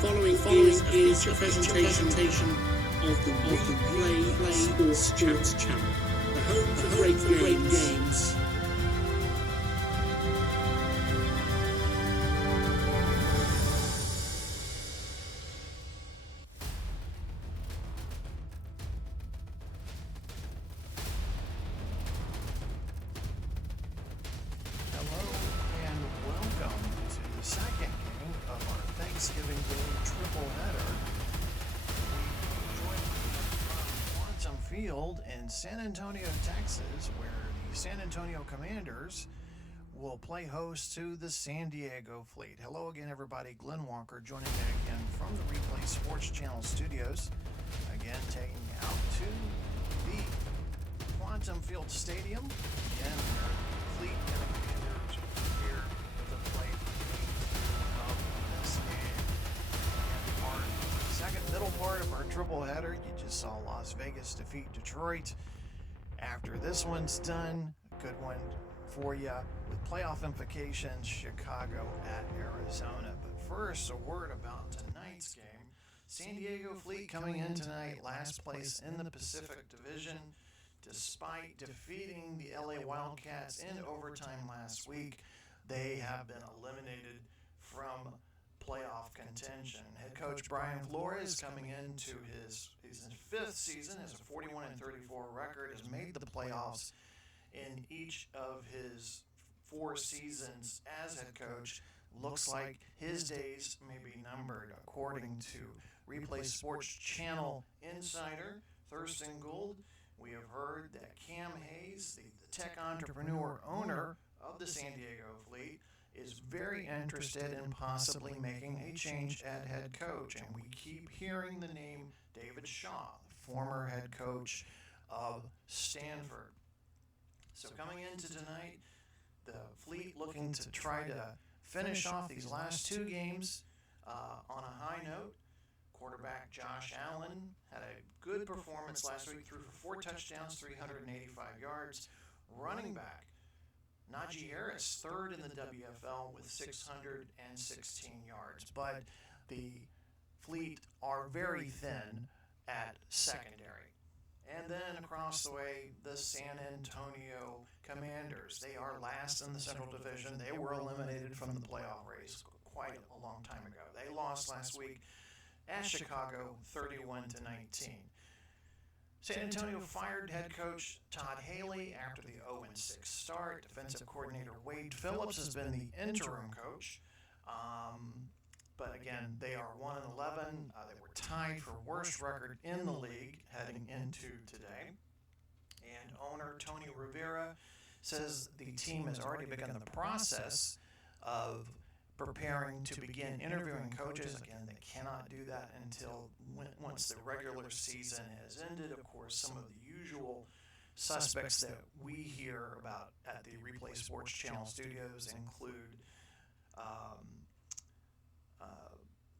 following is a presentation of the Replay Sports Channel, the home for great games. Thanksgiving Day Tripleheader. We join from Quantum Field in San Antonio, Texas, where the San Antonio Commanders will play host to the San Diego Fleet. Hello again, everybody. Glenn Walker joining me again from the Replay Sports Channel studios. Again, taking you out to the Quantum Field Stadium. Again, where the Fleet and the Commanders are here to play of this game. Middle part of our triple header, you just saw Las Vegas defeat Detroit. After this one's done, a good one for you with playoff implications, Chicago at Arizona. But first, a word about tonight's game. San Diego Fleet coming in tonight, last place in the Pacific Division, despite defeating the LA Wildcats in overtime last week. They have been eliminated from playoff contention. Head coach Brian Flores, coming into his fifth season, has a 41-34 record, has made the playoffs in each of his 4 seasons as head coach. Looks like his days may be numbered, according to Replay Sports Channel insider Thurston Gould. We have heard that Cam Hayes, the tech entrepreneur owner of the San Diego Fleet, is very interested in possibly making a change at head coach. And we keep hearing the name David Shaw, former head coach of Stanford. So coming into tonight, the Fleet looking to try to finish off these last 2 games on a high note. Quarterback Josh Allen had a good performance last week, threw for 4 touchdowns, 385 yards. Running back Najee Harris, 3rd in the WFL with 616 yards. But the Fleet are very thin at secondary. And then across the way, the San Antonio Commanders. They are last in the Central Division. They were eliminated from the playoff race quite a long time ago. They lost last week at Chicago, 31-19. San Antonio fired head coach Todd Haley after the 0-6 start. Defensive coordinator Wade Phillips has been the interim coach. But again, they are 1-11. They were tied for worst record in the league heading into today. And owner Tony Rivera says the team has already begun the process of preparing to begin interviewing coaches. Again, they cannot do that until once the regular season has ended. Of course, some of the usual suspects that we hear about at the Replay Sports Channel studios include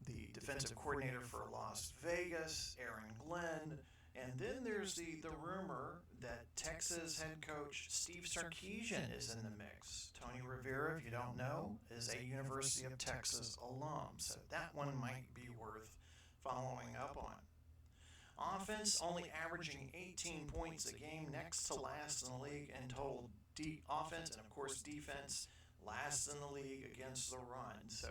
the defensive coordinator for Las Vegas, Aaron Glenn, and then there's the rumor that Texas head coach Steve Sarkisian is in the mix. Tony Rivera, if you don't know, is a University of Texas alum, so that one might be worth following up on. Offense only averaging 18 points a game, next to last in the league in total offense, and of course defense last in the league against the run. So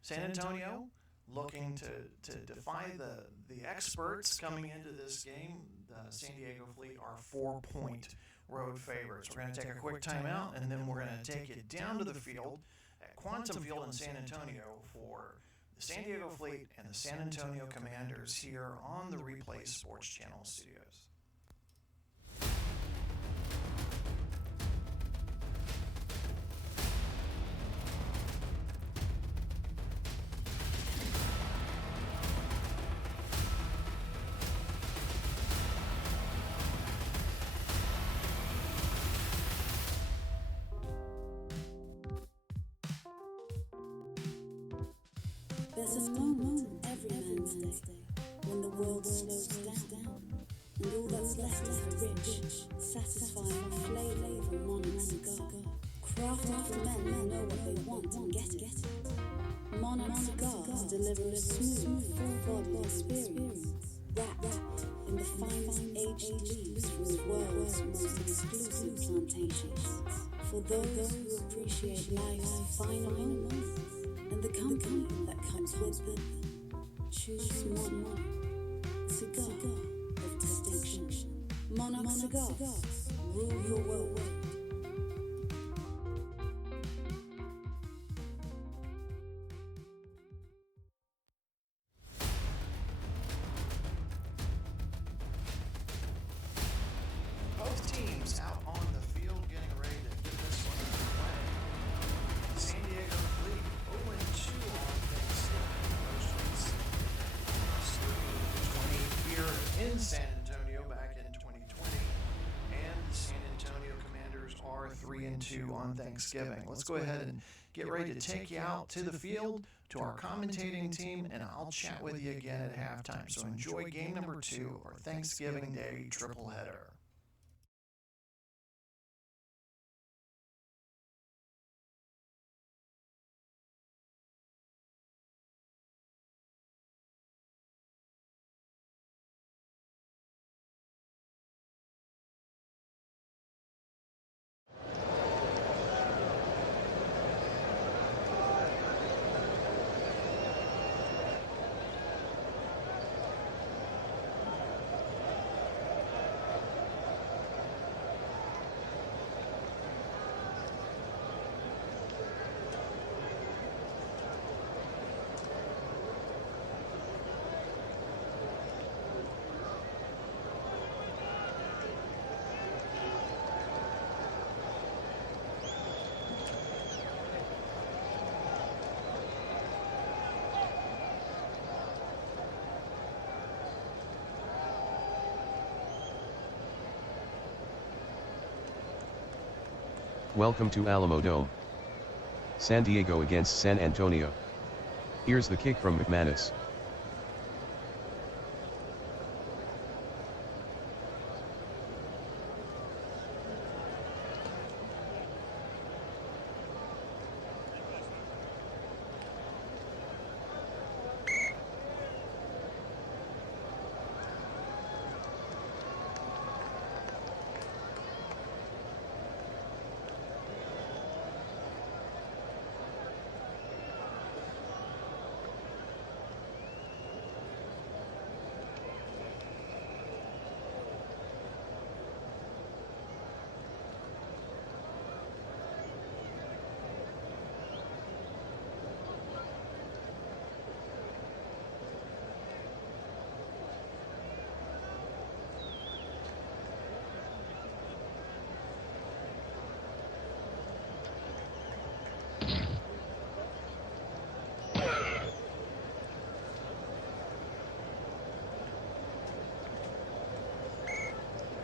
San Antonio looking to defy the experts coming into this game. The San Diego Fleet are 4-point road favorites. We're going to take a quick timeout, and then we're going to take you down to the field at Quantum Field in San Antonio for the San Diego Fleet and the San Antonio Commanders here on the Replay Sports Channel studios. There's a moment every man's day when the world slows down, and all that's left is the rich, satisfying flavor of a morning cigar, crafted for men who know what they want and get it. Monarch Cigars deliver a smooth, full-bodied experience, wrapped in the finest aged leaves from the world's most exclusive plantations. For those who appreciate life's final moments and the company that comes with them, choose Monarch, cigar of distinction. Monarch Cigars, rule your world. Both teams out on the field getting ready to get this one underway. San Diego Fleet 0-2 on Thanksgiving. Most weeks 3-20 here in San Antonio back in 2020. And the San Antonio Commanders are 3-2 on Thanksgiving. Let's go ahead and get ready to take you out to the field, to our commentating team, and I'll chat with you again at halftime. So enjoy game number 2, our Thanksgiving Day tripleheader. Welcome to Alamo Dome. San Diego against San Antonio. Here's the kick from McManus.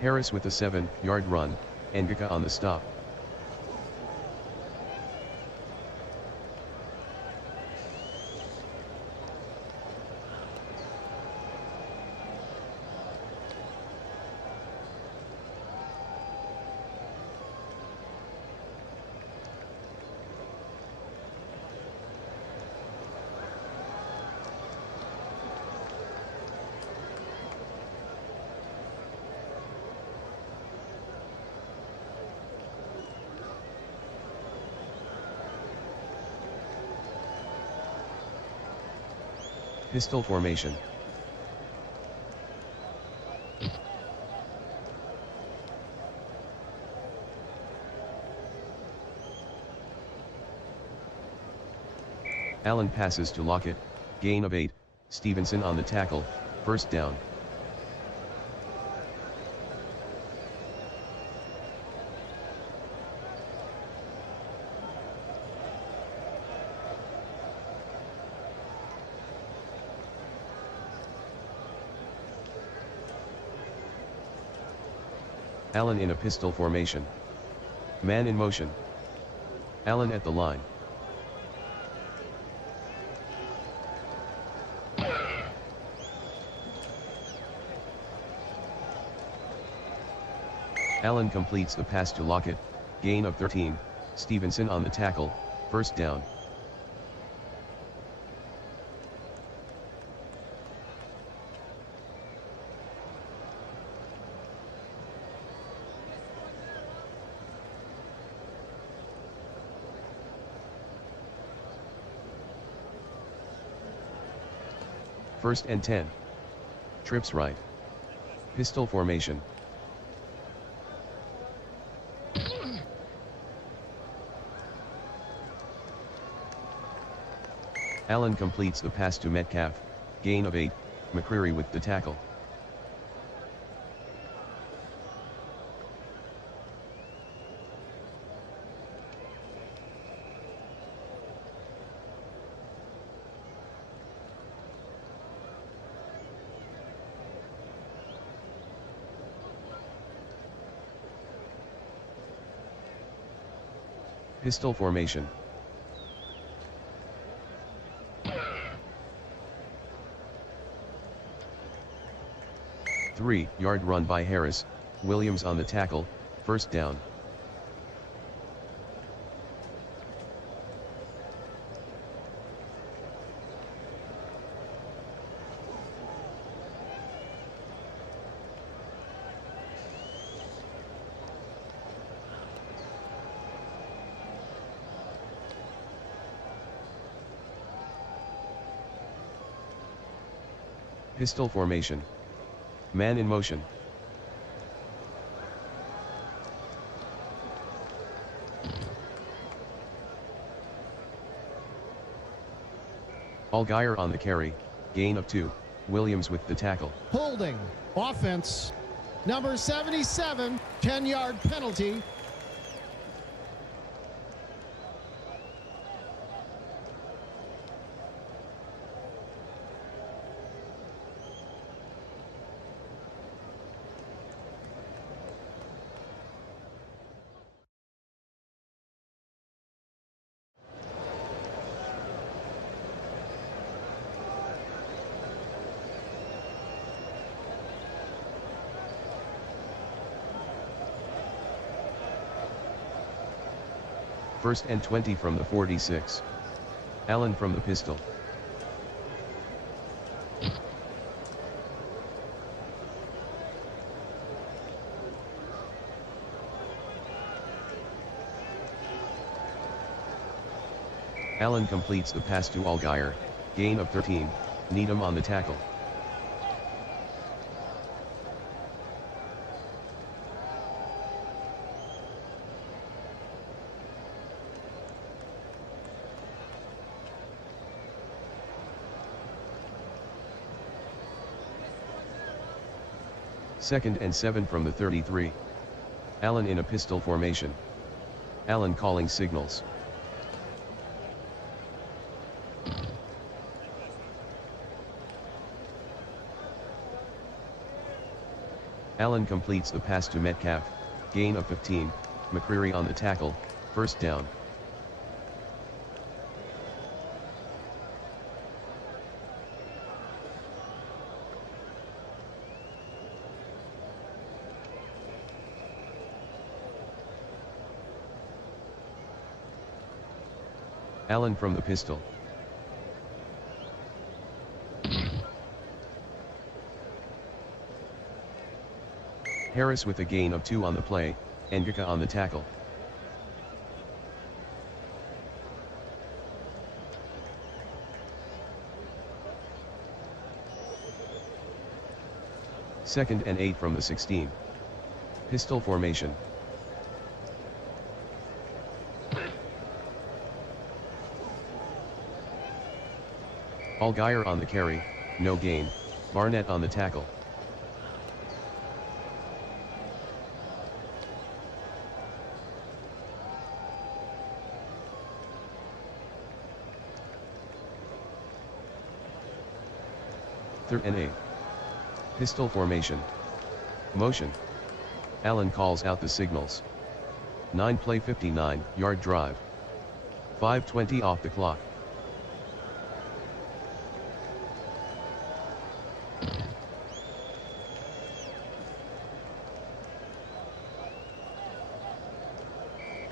Harris with a 7-yard run, Ngaka on the stop. Pistol formation. Allen passes to Lockett, gain of 8, Stevenson on the tackle, first down. Allen in a pistol formation. Man in motion. Allen at the line. Allen completes the pass to Lockett, gain of 13, Stevenson on the tackle, first down. First and 10. Trips right. Pistol formation. Allen completes the pass to Metcalf, gain of 8, McCreary with the tackle. Pistol formation. 3-yard run by Harris, Williams on the tackle, first down. Pistol formation. Man in motion. Allgaier on the carry, gain of 2, Williams with the tackle. Holding, offense, number 77, 10-yard penalty. First and 20 from the 46. Allen from the pistol. Allen completes the pass to Allgaier, gain of 13, Needham on the tackle. Second and 7 from the 33. Allen in a pistol formation. Allen calling signals. Allen completes the pass to Metcalf, gain of 15, McCreary on the tackle, first down. Allen from the pistol. Harris with a gain of 2 on the play, Ngaka on the tackle. Second and 8 from the 16. Pistol formation. Allgaier on the carry, no gain, Barnett on the tackle. Third and 8. Pistol formation. Motion. Allen calls out the signals. 9 play 59-yard drive. 5:20 off the clock.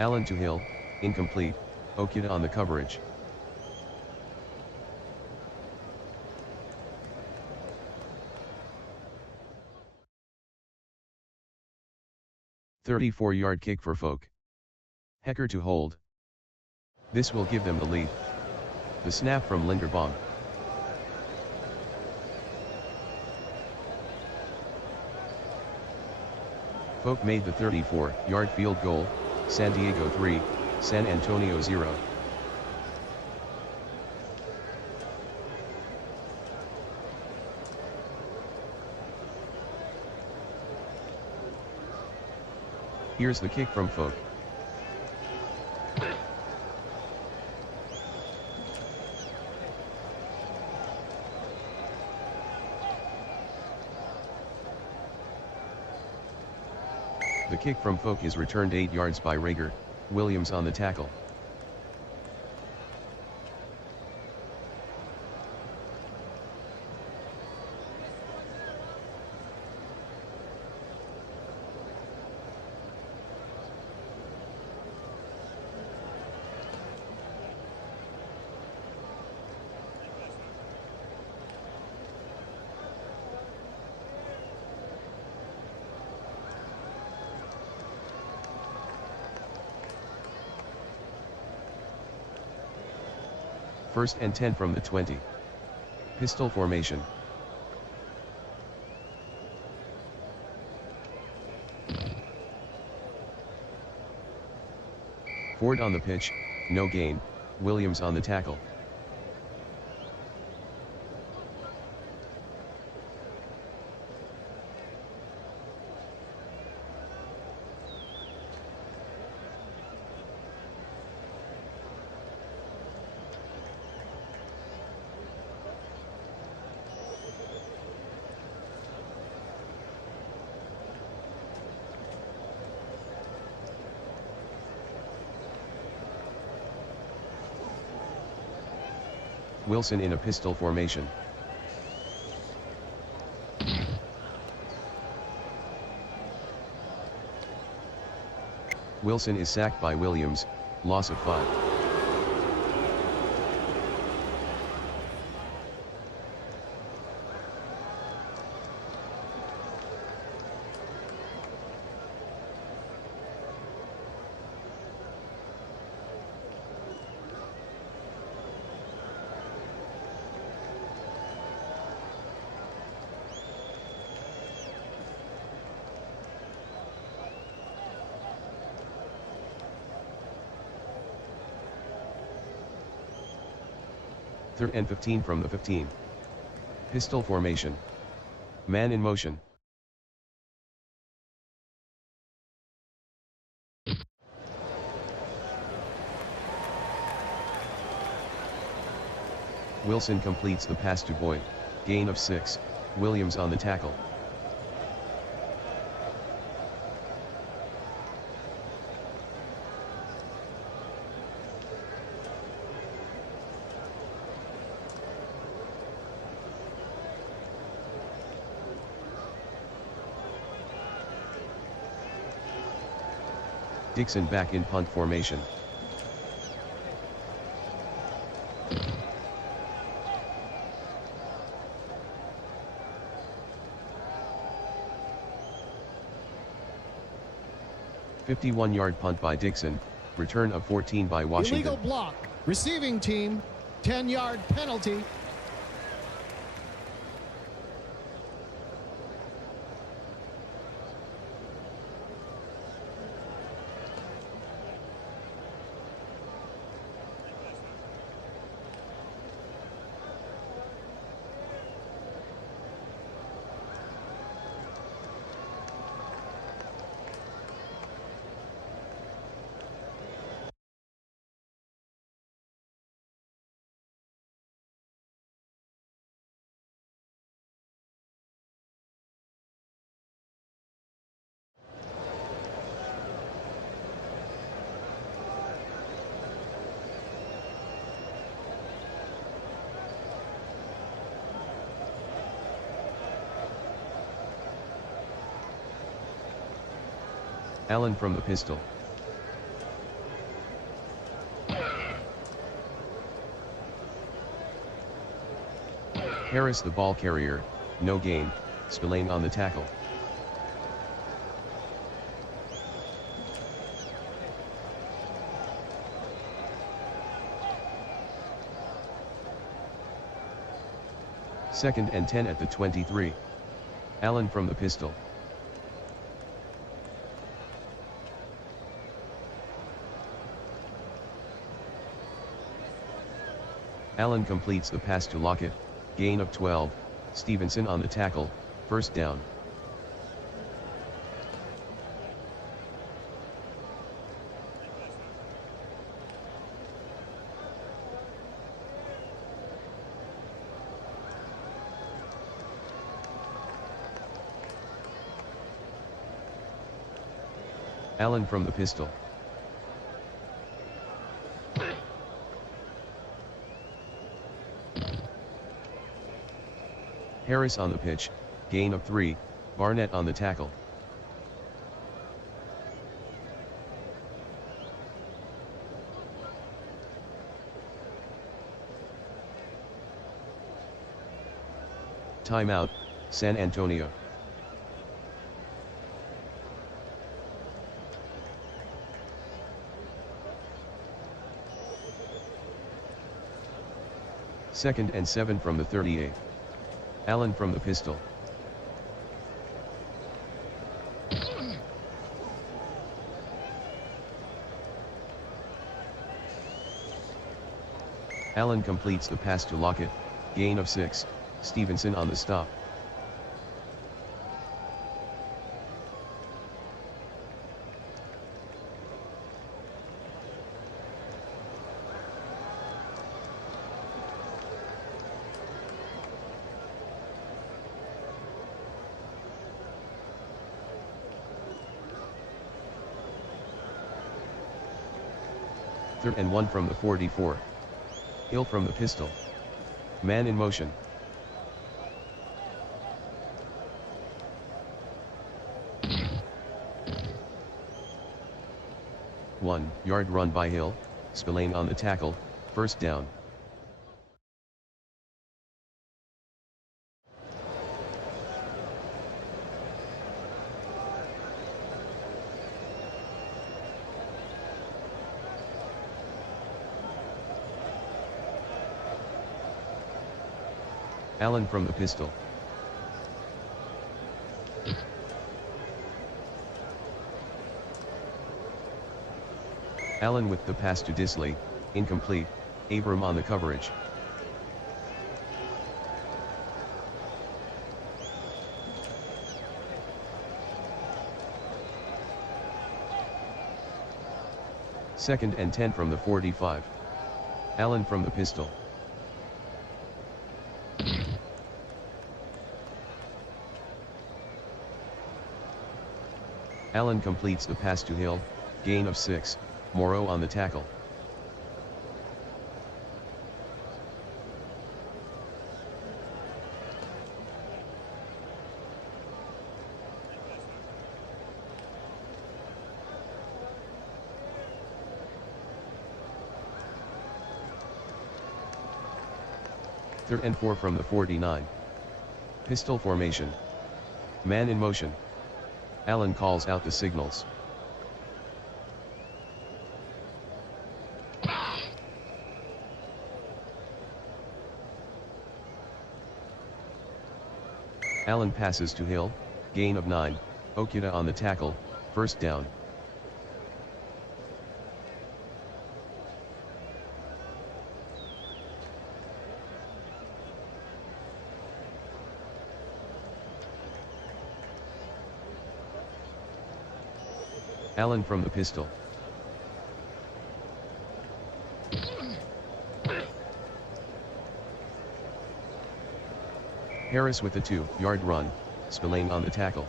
Allen to Hill, incomplete, Okita on the coverage. "34-yard kick for Folk. Hecker to hold. This will give them the lead. The snap from Linderbaum. Folk made the 34-yard field goal, San Diego 3, San Antonio 0. Here's the kick from Folk. The kick from Folk is returned 8 yards by Rager, Williams on the tackle. First and 10 from the 20. Pistol formation. Ford on the pitch, no gain, Williams on the tackle. Wilson in a pistol formation. Wilson is sacked by Williams, loss of 5. Third and 15 from the 15. Pistol formation. Man in motion. Wilson completes the pass to Boyd, gain of 6, Williams on the tackle. Dixon back in punt formation. "51-yard punt by Dixon, return of 14 by Washington." Illegal block. Receiving team, 10-yard penalty. Allen from the pistol. Harris the ball carrier, no gain, Spillane on the tackle. Second and 10 at the 23. Allen from the pistol. Allen completes the pass to Lockett, gain of 12, Stevenson on the tackle, first down. Allen from the pistol. Harris on the pitch, gain of 3, Barnett on the tackle. Timeout, San Antonio. Second and 7 from the 38. Allen from the pistol. Allen completes the pass to Lockett, gain of 6, Stevenson on the stop. Third and 1 from the 44. Hill from the pistol. Man in motion. Yard run by Hill, Spillane on the tackle, first down. Allen from the pistol. Allen with the pass to Disley, incomplete, Abram on the coverage. Second and 10 from the 45. Allen from the pistol. Allen completes the pass to Hill, gain of 6, Morrow on the tackle. Third and 4 from the 49. Pistol formation. Man in motion. Allen calls out the signals. Allen passes to Hill, gain of 9, Okita on the tackle, first down. Allen from the pistol. Harris with a 2-yard run, Spillane on the tackle.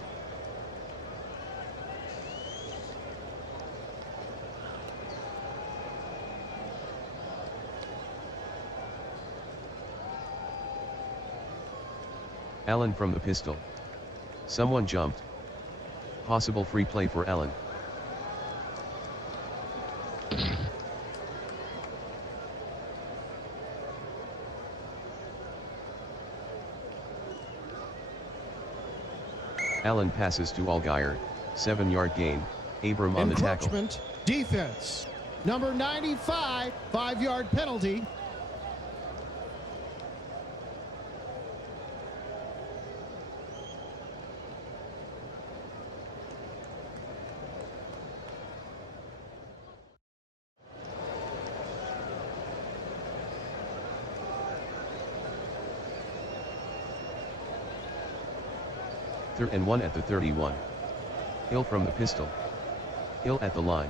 Allen from the pistol. Someone jumped. Possible free play for Allen. Allen passes to Allgaier, 7-yard gain, Abram on the tackle. Encroachment, defense. Number 95, 5-yard penalty. Third and 1 at the 31. Hill from the pistol. Hill at the line.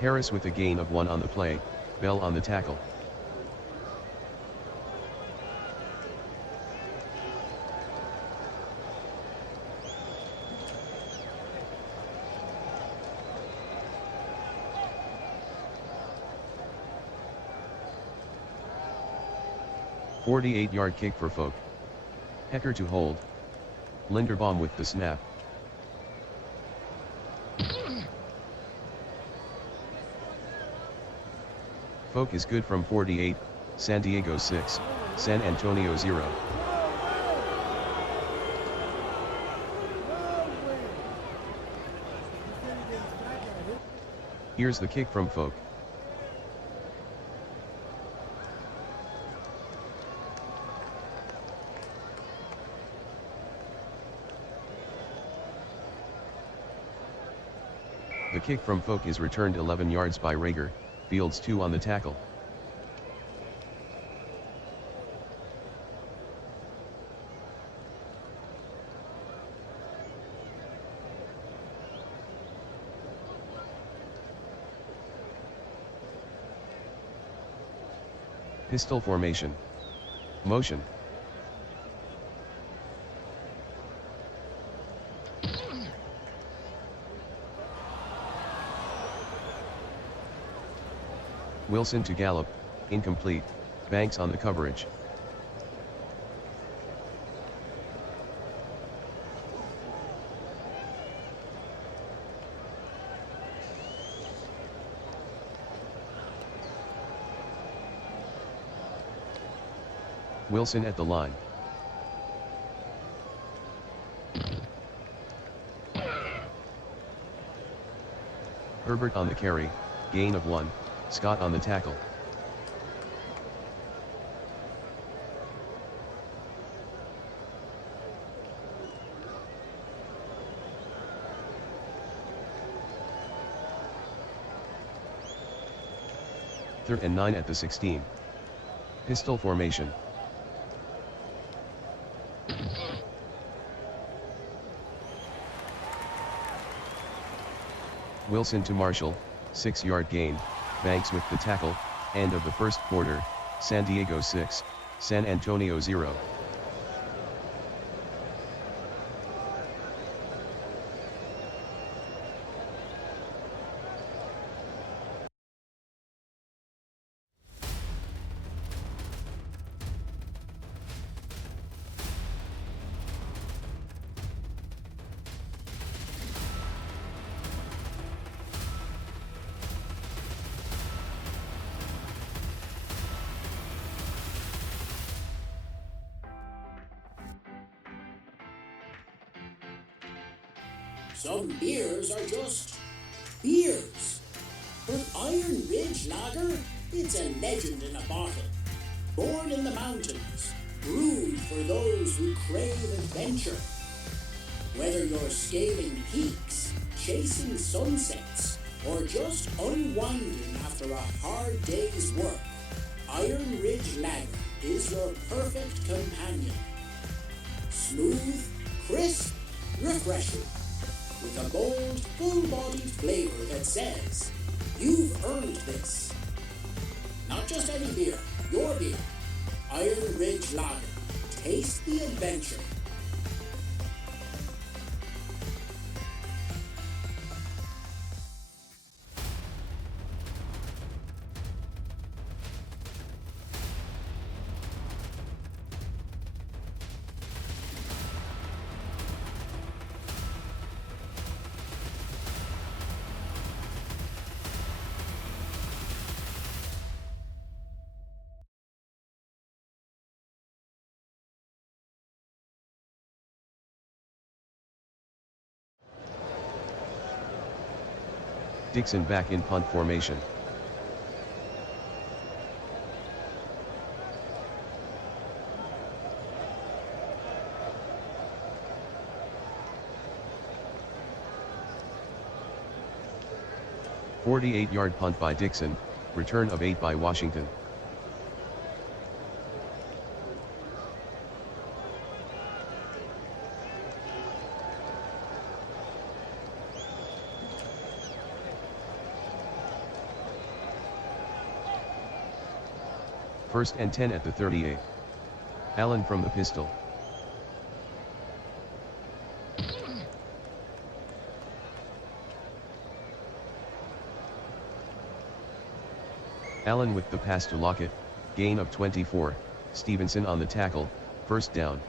Harris with a gain of 1 on the play, Bell on the tackle. "48-yard kick for Folk. Hecker to hold. Linderbaum with the snap. Folk is good from 48, San Diego 6, San Antonio 0. Here's the kick from Folk. The kick from Folk is returned 11 yards by Rager, Fields 2 on the tackle. Pistol formation. Motion. Wilson to Gallup, incomplete, Banks on the coverage. Wilson at the line. Herbert on the carry, gain of 1, Scott on the tackle. Third and 9 at the 16. Pistol formation. Wilson to Marshall, 6-yard gain, Banks with the tackle, end of the first quarter, San Diego 6, San Antonio 0. Some beers are just beers. But Iron Ridge Lager, it's a legend in a bottle. Born in the mountains, brewed for those who crave adventure. Whether you're scaling peaks, chasing sunsets, or just unwinding after a hard day's work, Iron Ridge Lager is your perfect companion. Smooth, crisp, refreshing, with a bold, full-bodied flavor that says, you've earned this. Not just any beer, your beer. Iron Ridge Lager. Taste the adventure. Dixon back in punt formation. "48-yard punt by Dixon, return of 8 by Washington." First and 10 at the 38. Allen from the pistol. Allen with the pass to Lockett, gain of 24, Stevenson on the tackle, first down.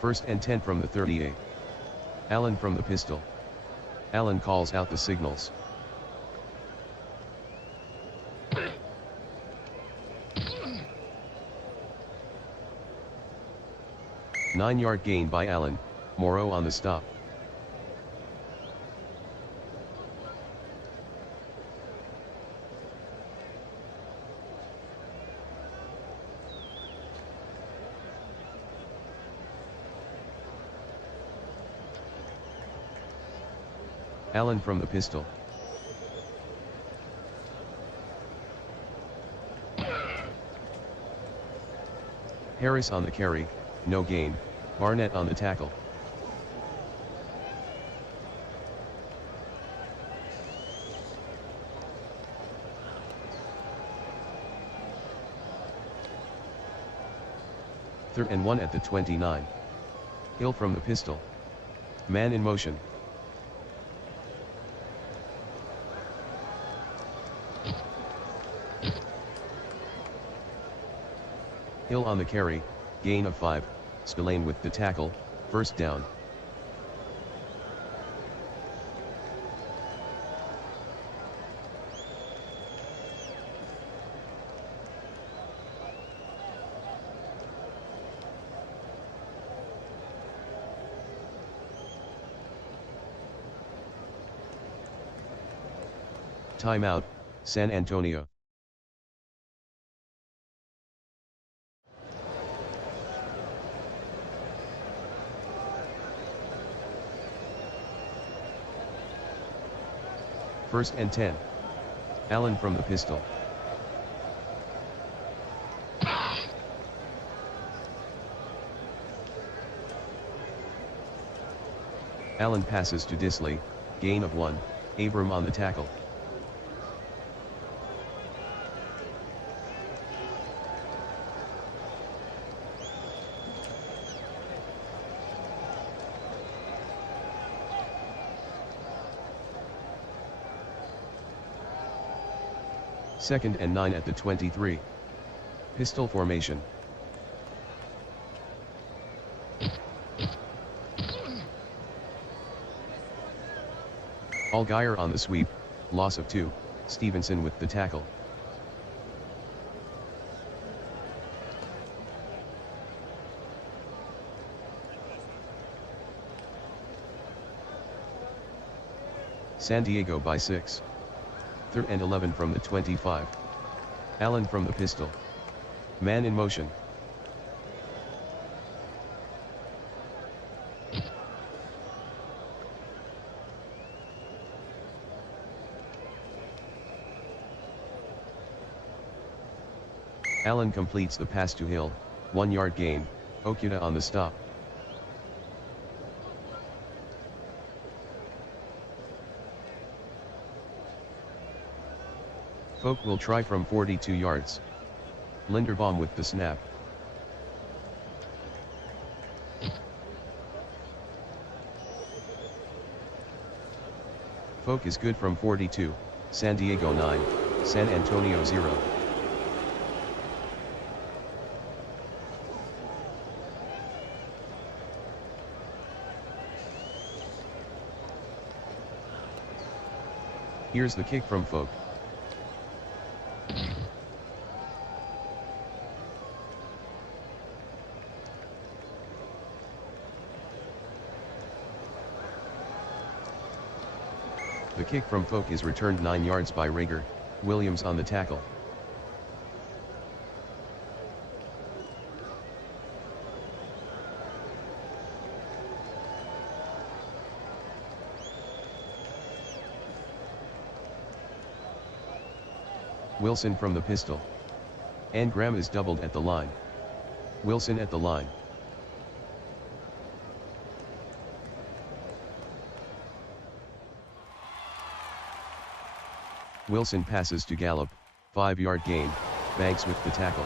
First and 10 from the 38. Allen from the pistol. Allen calls out the signals. Nine-yard gain by Allen, Morrow on the stop. Allen from the pistol. Harris on the carry, no gain, Barnett on the tackle. Third and 1 at the 29. Hill from the pistol. Man in motion. Hill on the carry, gain of 5, Spillane with the tackle, first down. Timeout, San Antonio. First and 10. Allen from the pistol. Allen passes to Disley, gain of 1, Abram on the tackle. Second and 9 at the 23. Pistol formation. Allgaier on the sweep, loss of 2, Stevenson with the tackle. San Diego by 6. Third and 11 from the 25. Allen from the pistol. Man in motion. Allen completes the pass to Hill, 1-yard gain, Okuda on the stop. Folk will try from 42 yards. Linderbaum with the snap. Folk is good from 42, San Diego 9, San Antonio 0. Here's the kick from Folk. The kick from Folk is returned 9 yards by Rager, Williams on the tackle. Wilson from the pistol. And Graham is doubled at the line. Wilson at the line. Wilson passes to Gallup, 5-yard gain, Banks with the tackle.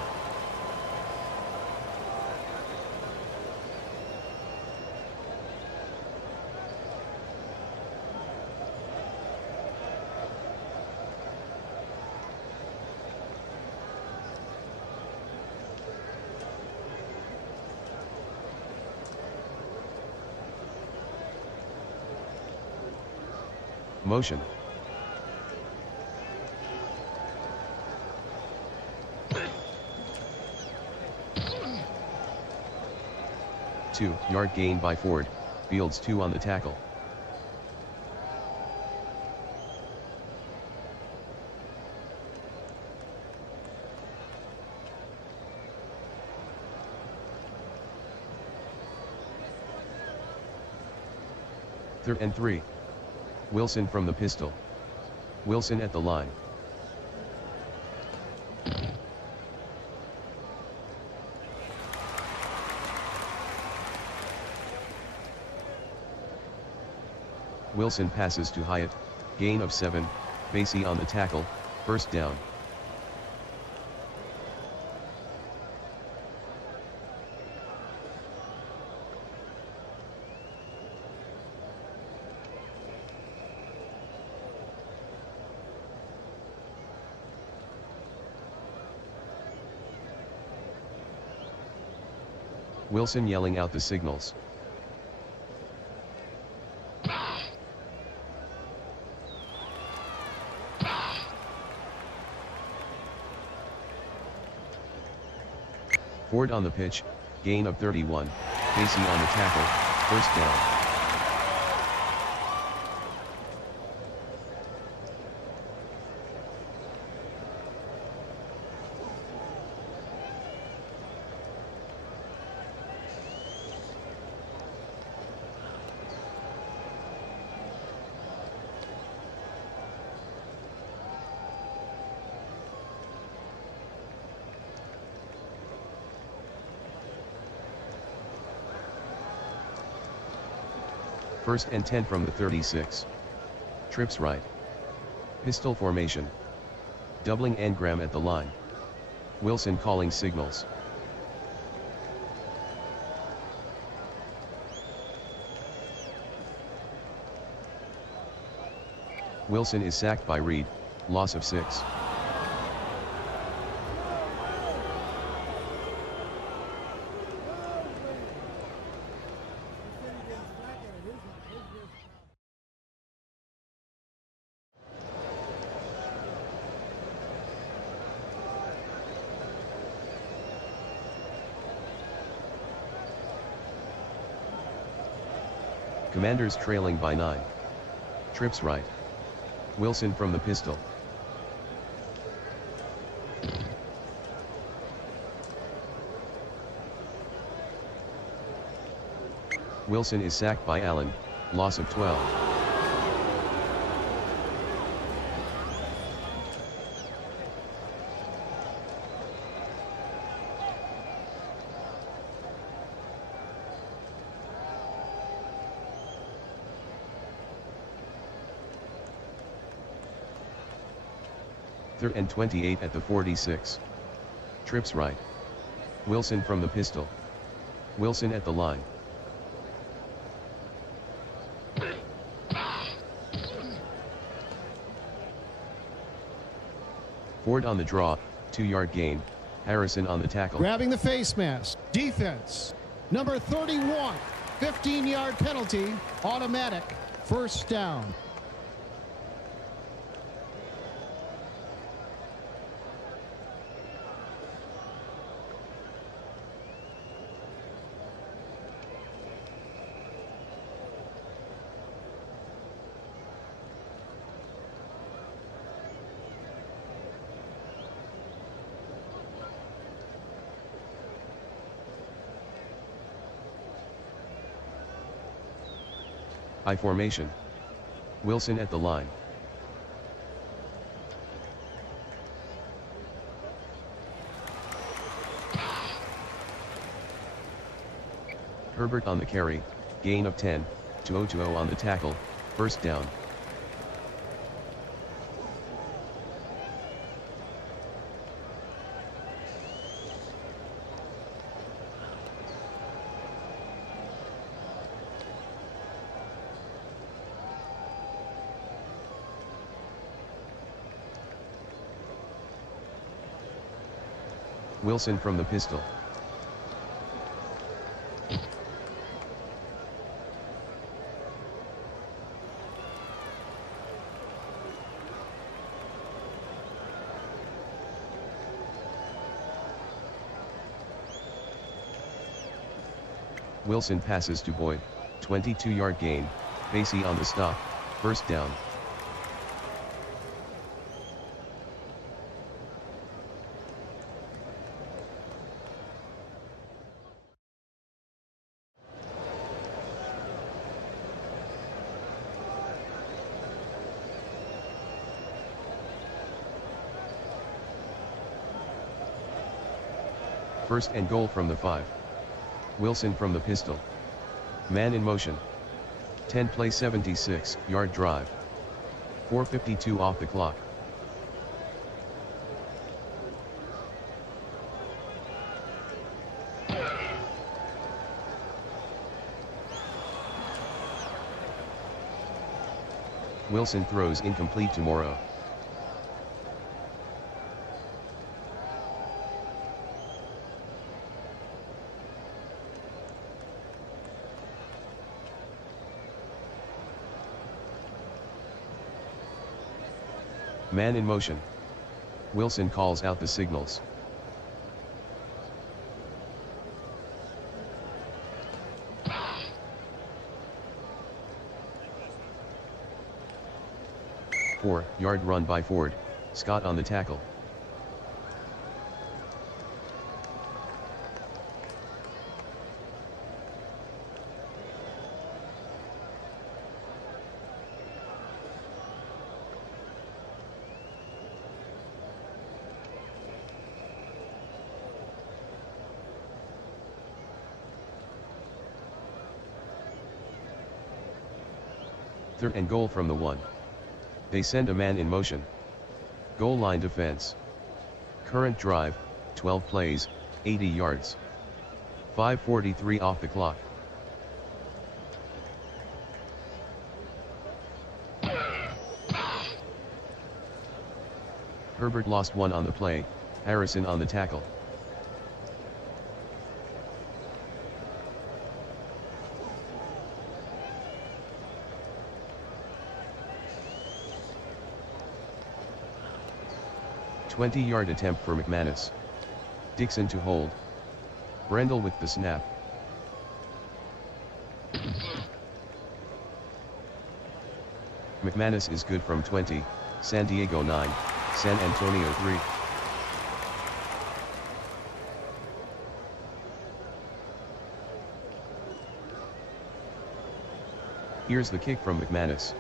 Motion. Two-yard gain by Ford, Fields 2 on the tackle. Third and 3. Wilson from the pistol. Wilson at the line. Wilson passes to Hyatt, gain of 7, Basie on the tackle, first down. Wilson yelling out the signals. Ford on the pitch, gain of 31, Casey on the tackle, first down. First and 10 from the 36. Trips right. Pistol formation. Doubling and Graham at the line. Wilson calling signals. Wilson is sacked by Reed, loss of 6. Commanders trailing by 9. Trips right. Wilson from the pistol. Wilson is sacked by Allen, loss of 12. Third and 28 at the 46. Trips right. Wilson from the pistol. Wilson at the line. Ford on the draw, 2-yard gain, Harrison on the tackle. Grabbing the face mask. Defense. Number 31. 15-yard penalty. Automatic. First down. I formation. Wilson at the line. Herbert on the carry, gain of 10, 2-0 on the tackle, first down. Wilson from the pistol. Wilson passes to Boyd, 22-yard gain, Pacey on the stop, first down. First and goal from the 5. Wilson from the pistol. Man in motion. 10 play 76-yard drive. 4:52 off the clock. Wilson throws incomplete to Morrow. Man in motion. Wilson calls out the signals. Four-yard run by Ford, Scott on the tackle. Third and goal from the 1. They send a man in motion. Goal line defense. Current drive, 12 plays, 80 yards. 5:43 off the clock. Herbert lost one on the play, Harrison on the tackle. "20-yard attempt for McManus. Dixon to hold. Brendel with the snap. McManus is good from 20, San Diego 9, San Antonio 3. Here's the kick from McManus.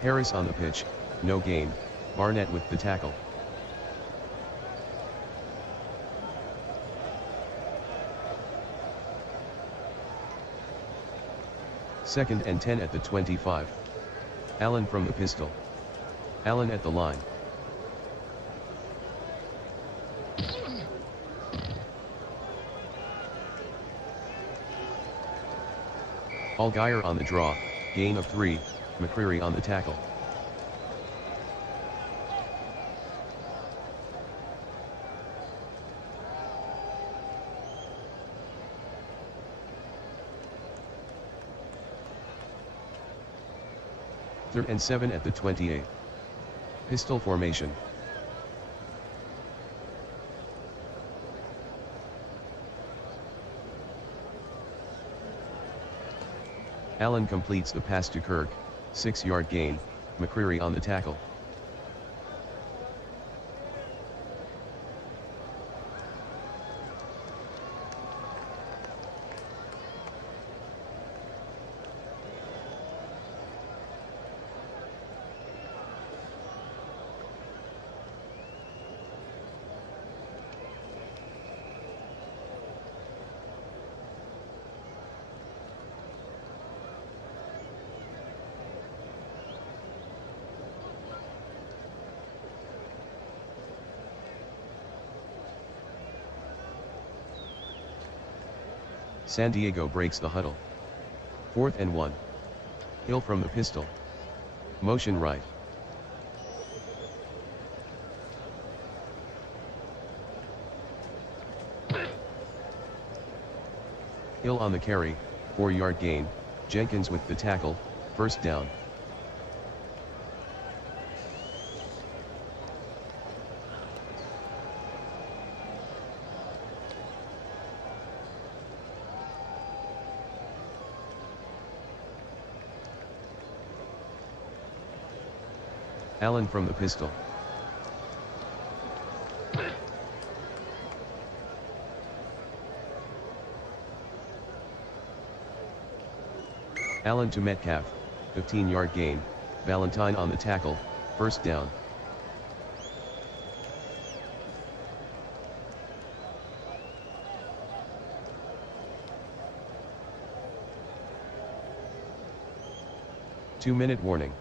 Harris on the pitch, no gain, Barnett with the tackle. Second and 10 at the 25. Allen from the pistol. Allen at the line. Allgaier on the draw, gain of 3, McCreary on the tackle. Third and 7 at the 28. Pistol formation. Allen completes the pass to Kirk, 6-yard gain, McCreary on the tackle. San Diego breaks the huddle. 4th and 1. Hill from the pistol. Motion right. Hill on the carry, 4-yard gain, Jenkins with the tackle, 1st down. Allen from the pistol. Allen to Metcalf, 15-yard gain, Valentine on the tackle, 1st down. Two-minute warning.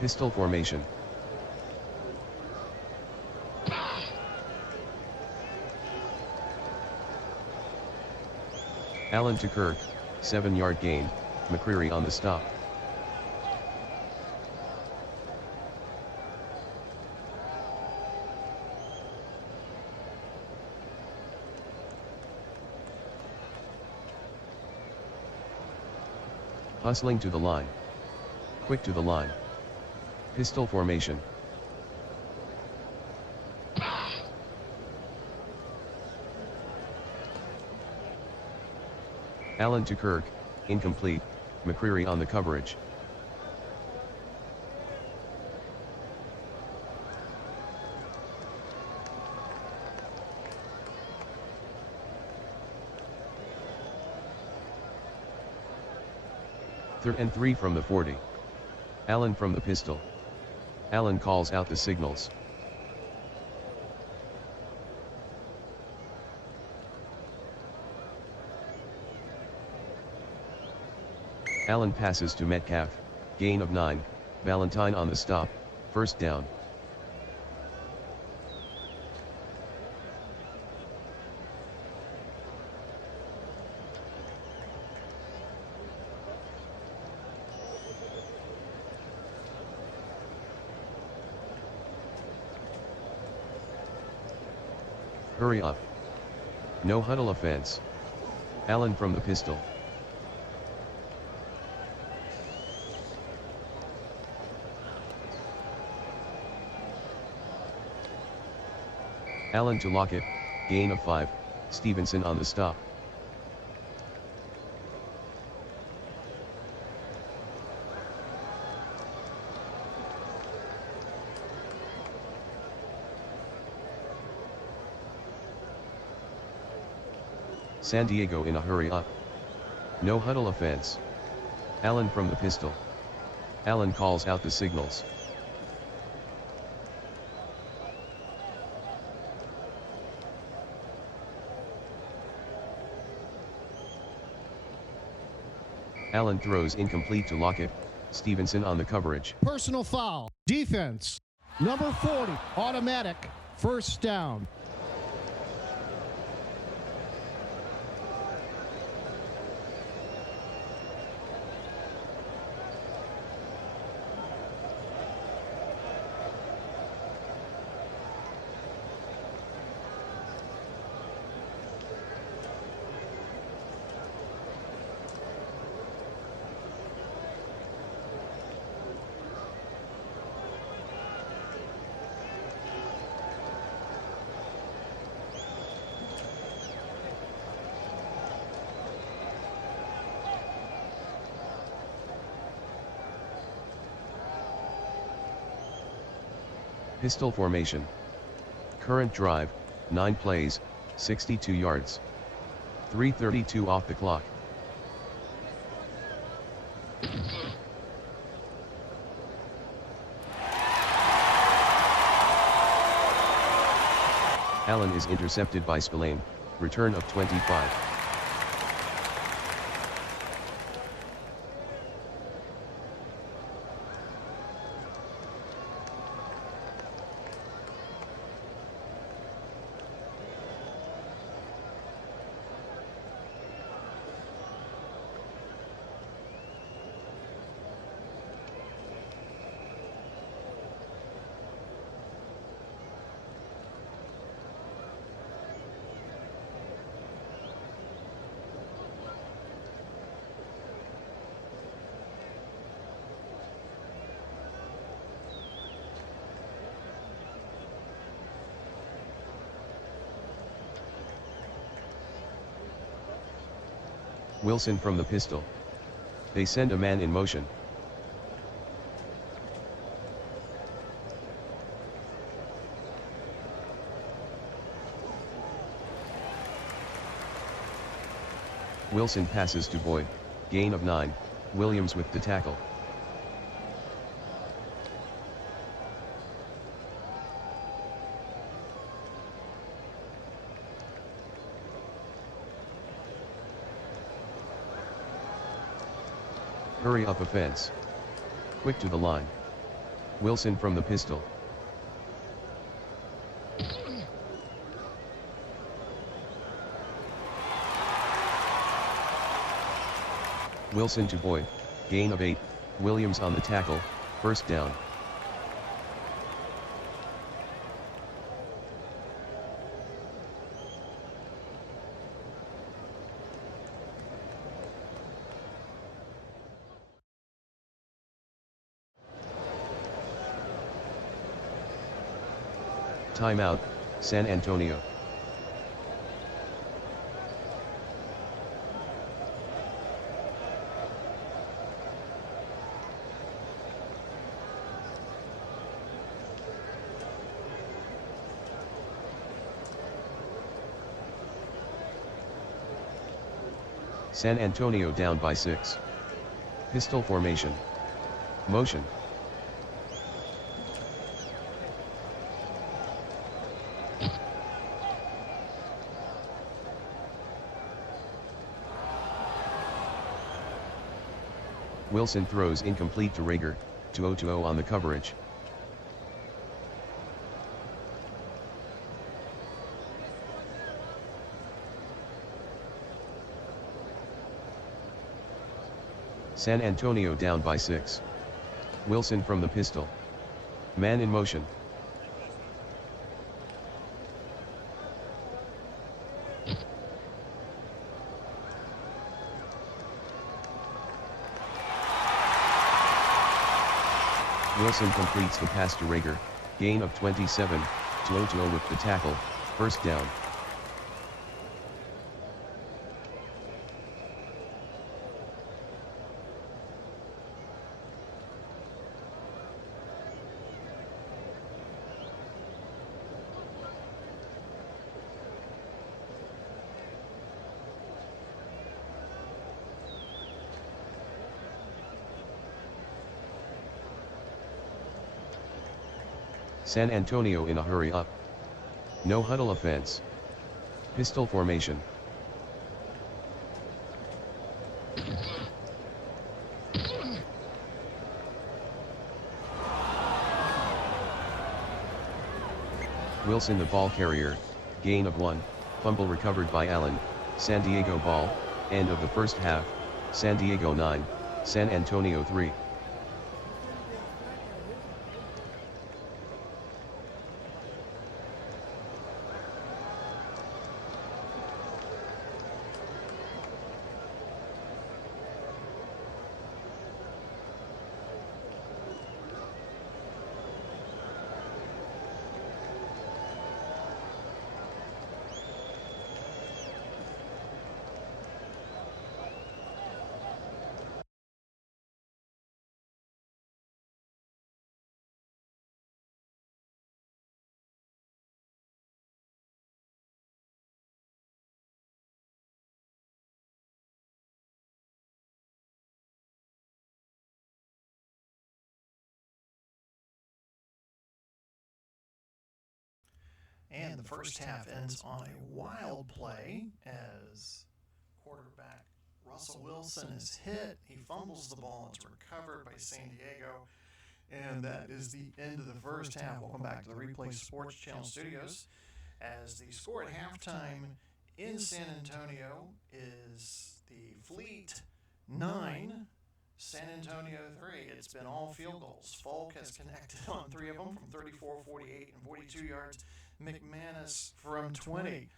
Pistol formation. Allen to Kirk, 7-yard gain, McCreary on the stop. Hustling to the line. Quick to the line. Pistol formation. Allen to Kirk, incomplete, McCreary on the coverage. Third and 3 from the 40. Allen from the pistol. Allen calls out the signals. Allen passes to Metcalf, gain of 9, Valentine on the stop, 1st down. Hurry up. No huddle offense. Allen from the pistol. Allen to Lockett, gain of 5, Stevenson on the stop. San Diego in a hurry up. No huddle offense. Allen from the pistol. Allen calls out the signals. Allen throws incomplete to Lockett, Stevenson on the coverage. Personal foul. Defense. Number 40. Automatic. 1st down. Pistol formation. Current drive, 9 plays, 62 yards. 3:32 off the clock. Allen is intercepted by Spillane, return of 25. Wilson from the pistol. They send a man in motion. Wilson passes to Boyd, gain of 9, Williams with the tackle. Hurry up offense. Quick to the line. Wilson from the pistol. Wilson to Boyd, gain of 8, Williams on the tackle, first down. Timeout, San Antonio. San Antonio down by 6. Pistol formation. Motion. Wilson throws incomplete to Rager, 2-0 on the coverage. San Antonio down by 6. Wilson from the pistol. Man in motion. Wilson completes the pass to Rager, gain of 27, 2-0 with the tackle, first down. San Antonio in a hurry up. No huddle offense. Pistol formation. Wilson the ball carrier, gain of 1, fumble recovered by Allen, San Diego ball, end of the first half, San Diego 9, San Antonio 3. And the first half ends on a wild play as quarterback Russell Wilson is hit. He fumbles the ball. It's recovered by San Diego. And that is the end of the first half. Welcome back to the Replay Sports Channel studios. As the score at halftime in San Antonio is the Fleet 9, San Antonio 3. It's been all field goals. Falk has connected on 3 of them from 34, 48, and 42 yards. McManus from 20.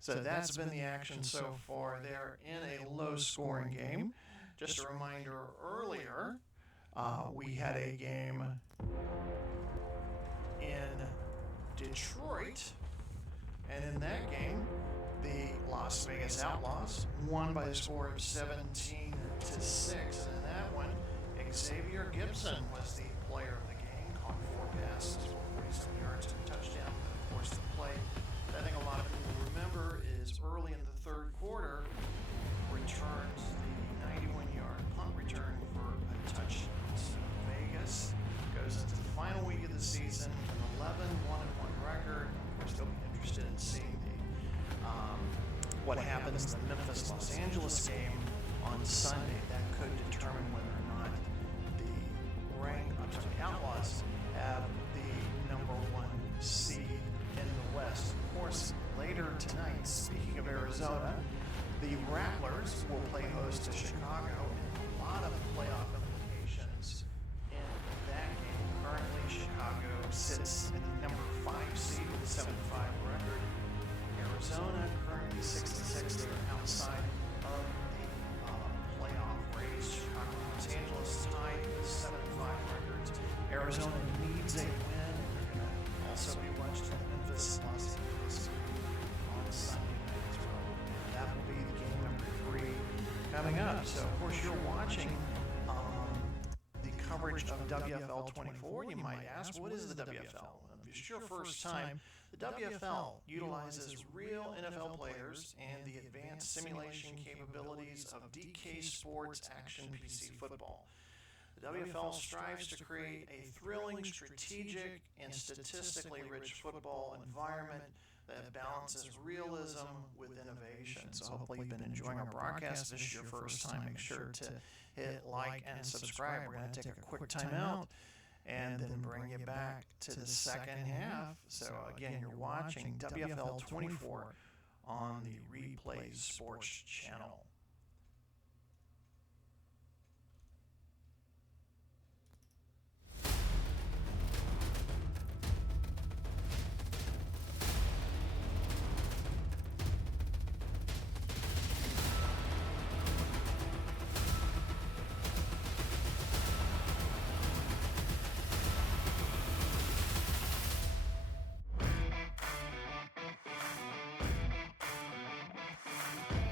So that's been the action so far. They're in a low-scoring game. Just a reminder, earlier we had a game in Detroit, and in that game, the Las Vegas Outlaws won by the score of 17-6. And in that one, Xavier Gibson was the player of the game, caught 4 passes for 47 yards and a touchdown. Of course, the play that I think a lot of people remember is early in the third quarter, returns the 91-yard punt return for a touchdown. So Vegas goes into the final week of the season with an 11-1-1 record. Of course, they'll be interested in seeing what happens in the Memphis-Los Angeles game on Sunday. That could determine whether or not the Outlaws have the number 1 seed in the West. Of course, later tonight, speaking of Arizona, the Rattlers will play host to Chicago. A lot of playoff implications in that game. Currently, Chicago sits at the number 5 seed with a 7-5 record. Arizona currently 6-6. They're outside of the playoff race. Chicago and Los Angeles tied with 7-5 records. Arizona needs a win. They're going to also be watched at Memphis, Los Angeles on Sunday night as well. That will be the game number 3 coming up. So, of course, you're watching the coverage of WFL 24. You might ask, what is the WFL? If it's your first time, the WFL utilizes real NFL players and the advanced simulation capabilities of DK Sports Action PC Football. The WFL strives to create a thrilling, strategic, and statistically rich football environment that balances realism with innovation. So hopefully you've been enjoying our broadcast. If this is your first time, make sure to hit like and subscribe. We're going to take a quick time out and then bring you back to the second half. So again, you're watching WFL 24 on the Replay Sports Channel.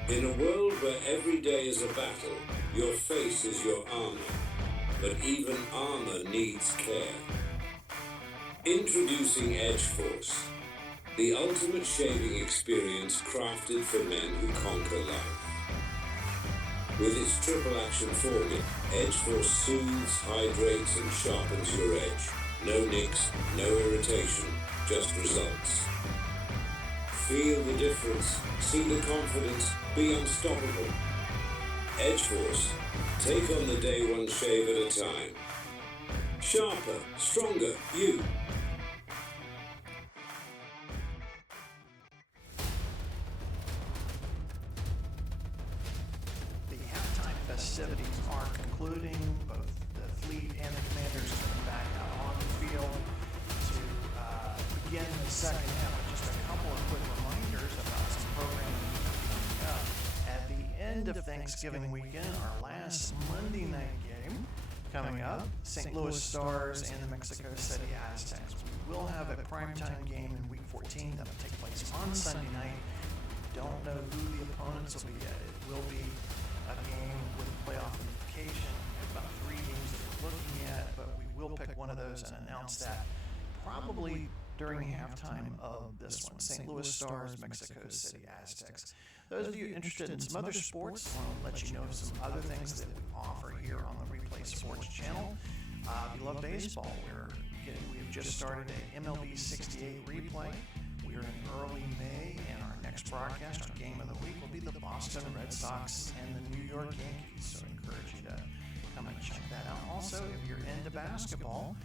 In a world where every day is a battle, your face is your armor, but even armor needs care. Introducing Edge Force, the ultimate shaving experience crafted for men who conquer life. With its triple action formula, Edge Force soothes, hydrates, and sharpens your edge. No nicks, no irritation, just results. Feel the difference, see the confidence, be unstoppable. Edge Force. Take on the day one shave at a time. Sharper, stronger, you. The halftime festivities are concluding. Both the Fleet and the Commanders coming back out on the field to begin the second half. Just a couple of quick reminders about some programming coming up. At the end of Thanksgiving weekend, our last Monday night game coming up, St. Louis Stars and the Mexico City Aztecs. We will have a primetime game in Week 14 that will take place on Sunday night. Don't know who the opponents will be yet. It will be a game with playoff implication. About 3 games that we're looking at, but we will pick one of those and announce that probably during halftime of this one. St. Louis Stars, Mexico City Aztecs. Those of you interested in some other sports, I want to let you know some other things that we offer here on the Replay Sports Channel. If you love baseball, we have just started a MLB 68 replay. we are in early May, and our next broadcast, our game of the week, will be the Boston Red Sox and the New York Yankees. So I encourage you to come and check that out. Also, if you're into basketball,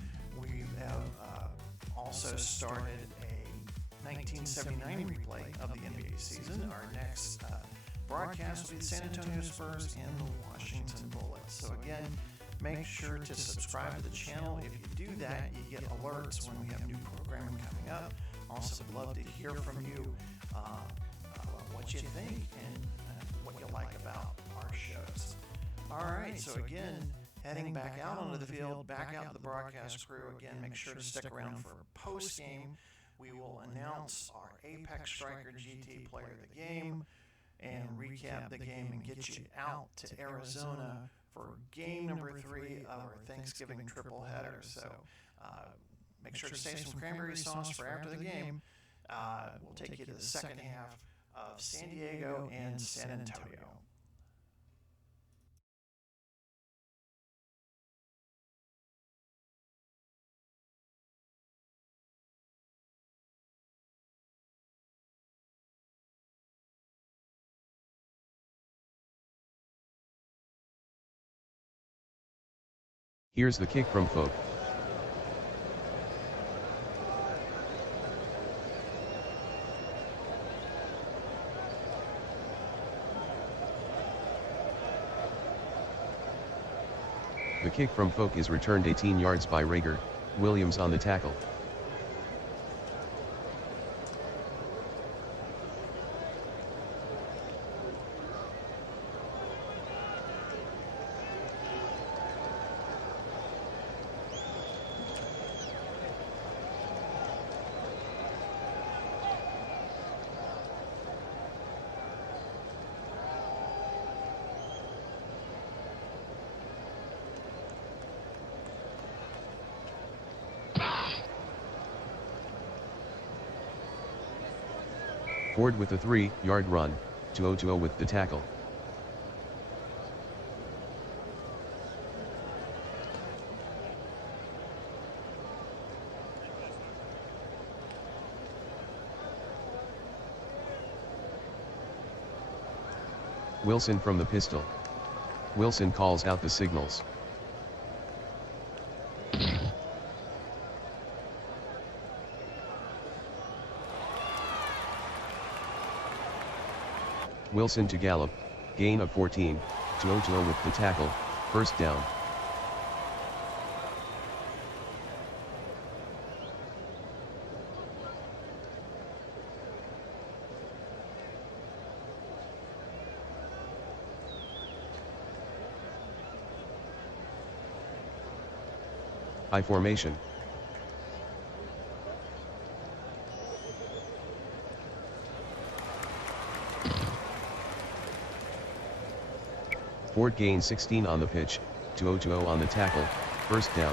we have also started a 1979 replay of the NBA season. Our next broadcast will be the San Antonio Spurs and the Washington Bullets. So again, make sure to subscribe to the channel. If you do that, you get alerts when we have new programming coming up. Also, would love to hear from you what you think and what you like about our shows. All right, so again, heading back out onto the field, back out to the broadcast crew. Again, make sure to stick around for post-game. We will announce our Apex Striker GT player of the game and recap the game and get you out to Arizona for game number 3 of our Thanksgiving triple header. So make sure to save some cranberry sauce for after the game. We'll take you to the second half of San Diego and San Antonio. Here's the kick from Folk. The kick from Folk is returned 18 yards by Rager, Williams on the tackle. Ford with a 3-yard run, 2-0 with the tackle. Wilson from the pistol. Wilson calls out the signals. Wilson to Gallup, gain of 14, 2-0 with the tackle, first down. I formation. Ford gains 16 on the pitch, 2-0 on the tackle, first down.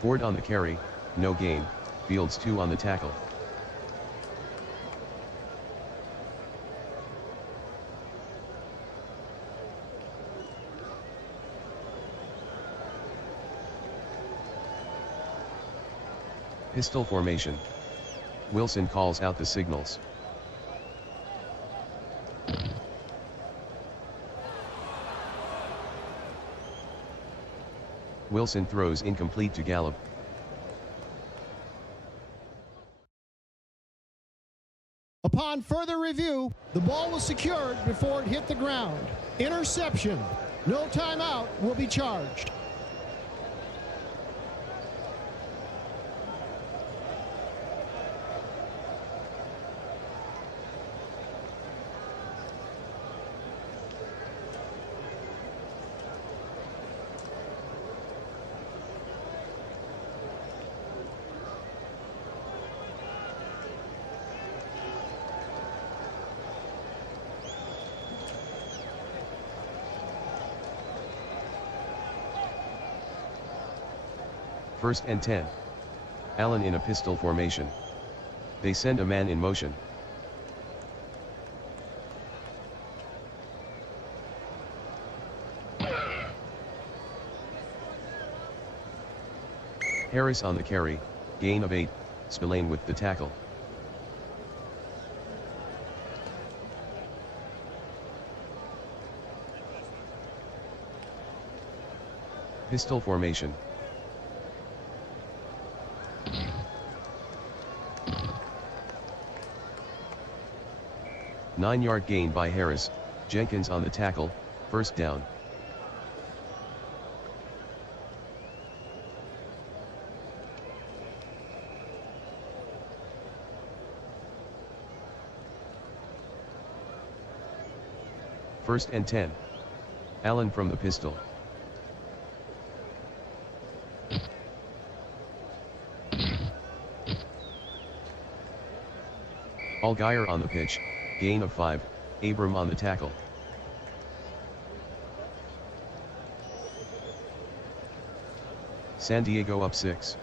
Ford on the carry, no gain, Fields 2 on the tackle. Pistol formation. Wilson calls out the signals. Wilson throws incomplete to Gallup. Upon further review, the ball was secured before it hit the ground. Interception. No timeout will be charged. First and 10. Allen in a pistol formation. They send a man in motion. Harris on the carry, gain of 8, Spillane with the tackle. Pistol formation. Nine-yard gain by Harris, Jenkins on the tackle, first down. First and 10. Allen from the pistol. Allgaier on the pitch, gain of 5, Abram on the tackle. San Diego up 6.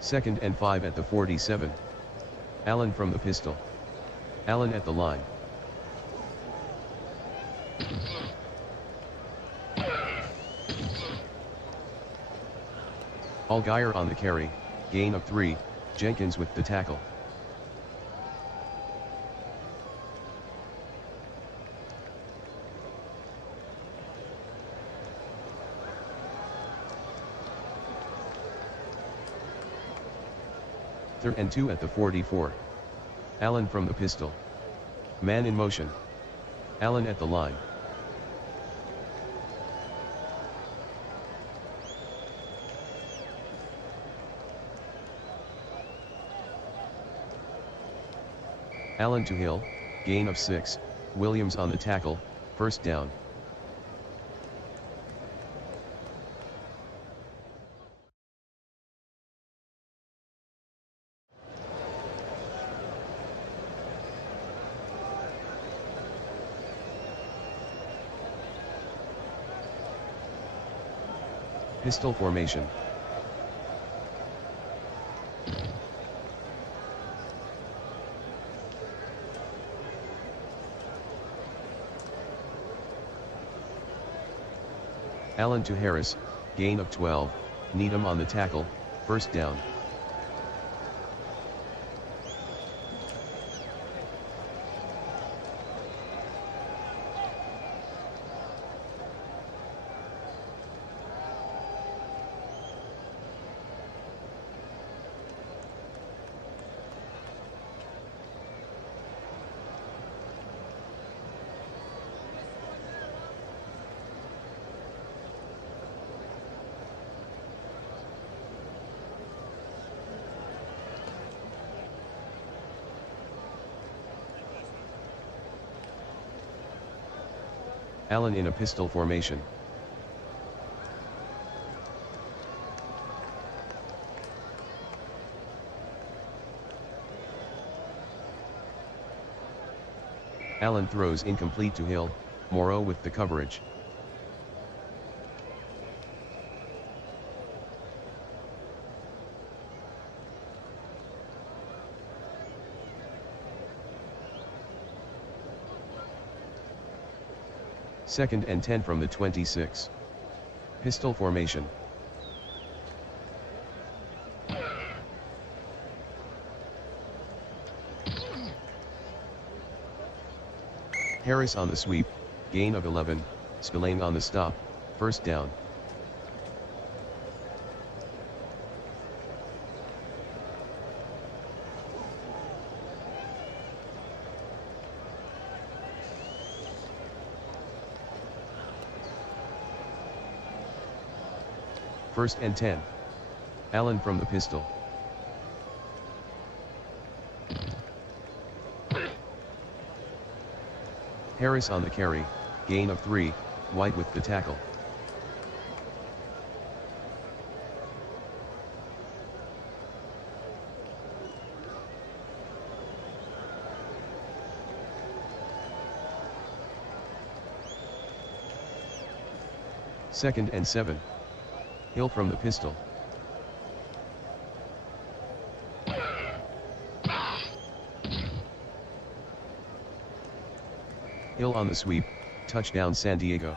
Second and 5 at the 47. Allen from the pistol. Allen at the line. Allgaier on the carry, gain of 3, Jenkins with the tackle. Third and 2 at the 44. Allen from the pistol. Man in motion. Allen at the line. Allen to Hill, gain of 6, Williams on the tackle, first down. Pistol formation. Allen to Harris, gain of 12, Needham on the tackle, first down. Allen in a pistol formation. Allen throws incomplete to Hill, Morrow with the coverage. Second and 10 from the 26. Pistol formation. Harris on the sweep, gain of 11, Spillane on the stop, first down. First and 10. Allen from the pistol. Harris on the carry, gain of 3, White with the tackle. Second and 7. Hill from the pistol. Hill on the sweep, touchdown San Diego.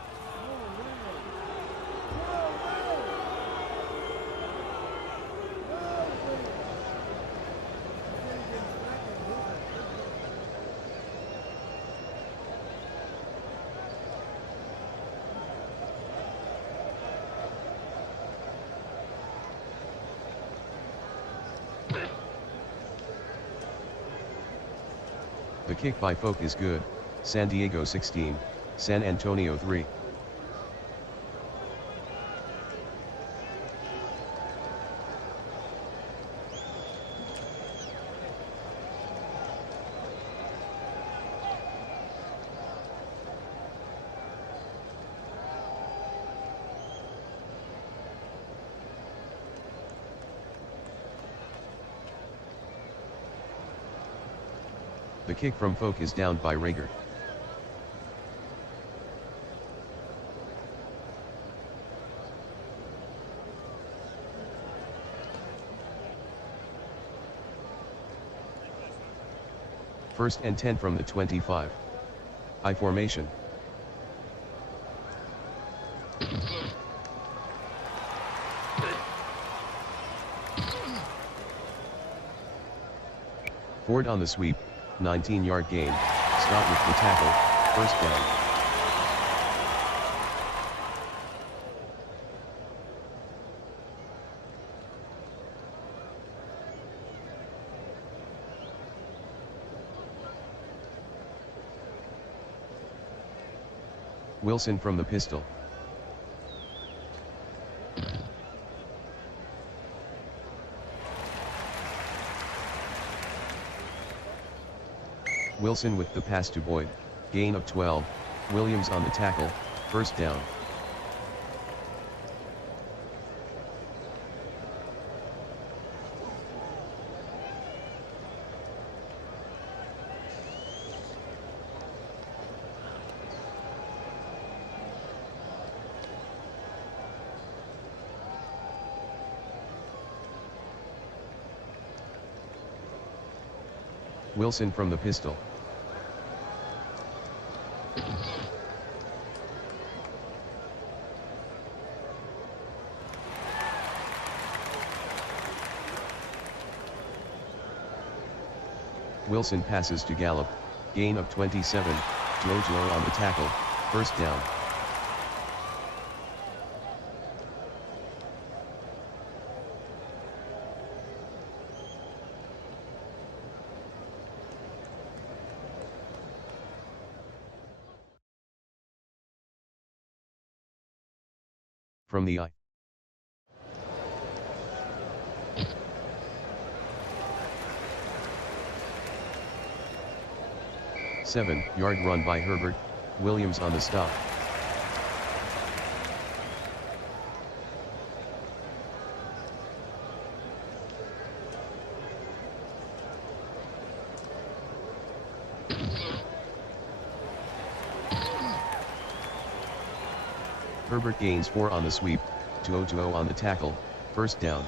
The kick by Folk is good, San Diego 16, San Antonio 3. The kick from Folk is downed by Rager. First and 10 from the 25. I formation. Ford on the sweep, 19-yard gain, Scott with the tackle, first down. Wilson from the pistol. Wilson with the pass to Boyd, gain of 12, Williams on the tackle, first down. Wilson from the pistol. Wilson passes to Gallup, gain of 27, Jojo on the tackle, first down. From the I. Seven-yard run by Herbert, Williams on the stop. Herbert gains 4 on the sweep, 2-0 on the tackle, first down.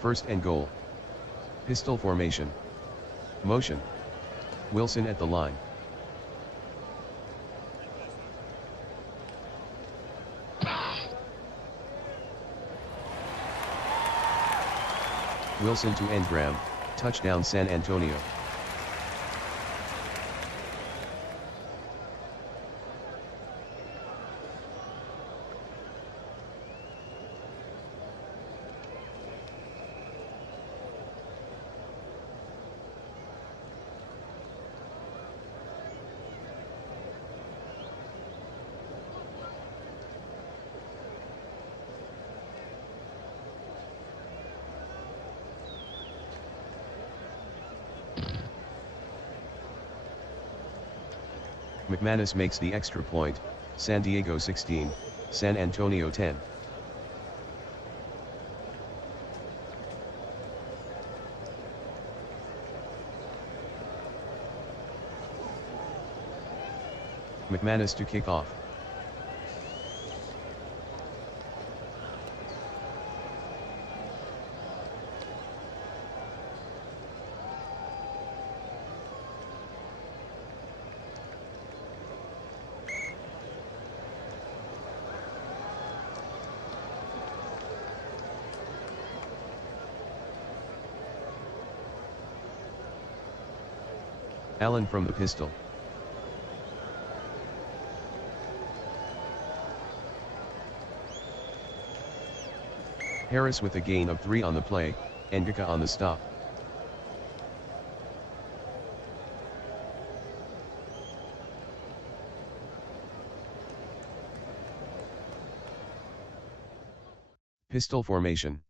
First and goal. Pistol formation. Motion. Wilson at the line. Wilson to engram, touchdown San Antonio. McManus makes the extra point, San Diego 16, San Antonio 10. McManus to kick off. Allen from the pistol. Harris with a gain of 3 on the play, Ngaka on the stop. Pistol formation.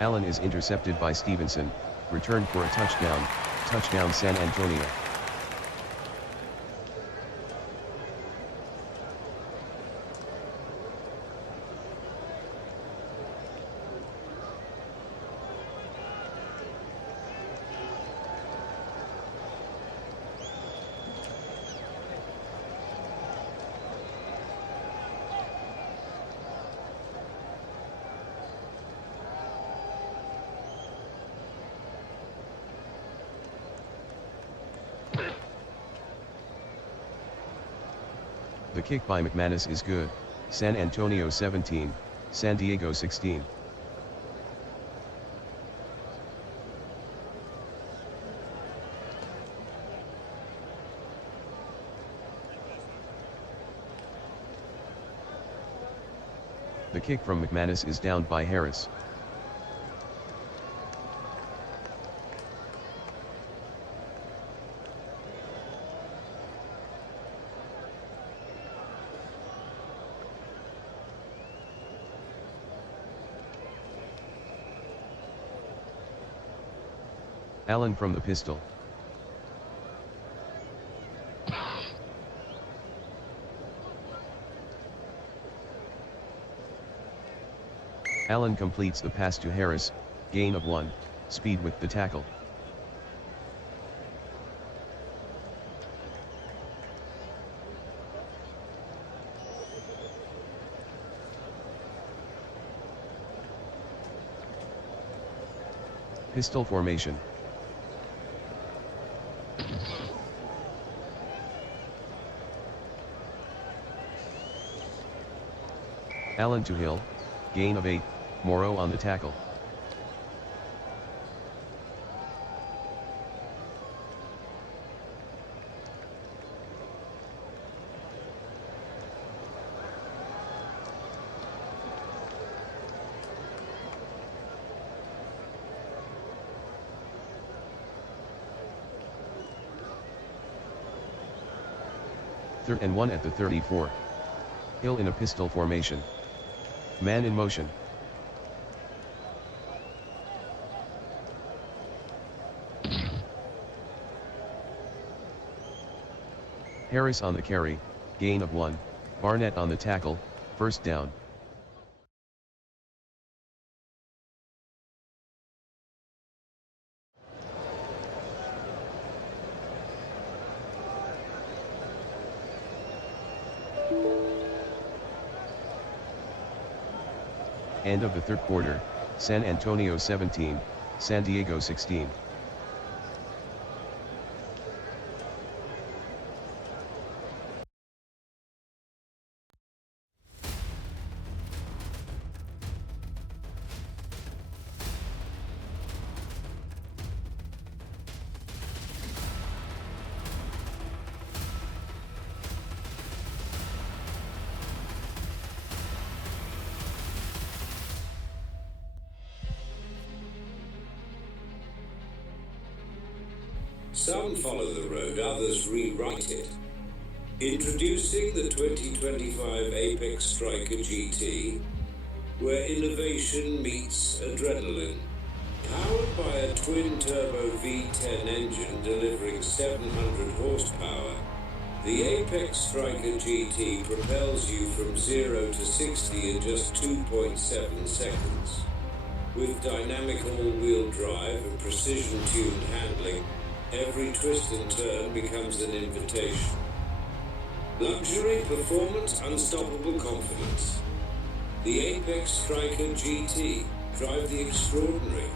Allen is intercepted by Stevenson, returned for a touchdown San Antonio. The kick by McManus is good. San Antonio 17, San Diego 16. The kick from McManus is downed by Harris. Allen from the pistol. Allen completes the pass to Harris, gain of 1, speed with the tackle. Pistol formation. Allen to Hill, gain of 8, Morrow on the tackle. Third and 1 at the 34. Hill in a pistol formation. Man in motion. Harris on the carry, gain of 1, Barnett on the tackle, first down. End of the third quarter, San Antonio 17, San Diego 16. Some follow the road, others rewrite it. Introducing the 2025 Apex Striker GT, where innovation meets adrenaline. Powered by a twin-turbo V10 engine delivering 700 horsepower, The Apex Striker GT propels you from 0 to 60 in just 2.7 seconds. With dynamic all-wheel drive and precision-tuned handling, every twist and turn becomes an invitation. Luxury, performance, unstoppable confidence. The Apex Striker GT. Drive the extraordinary.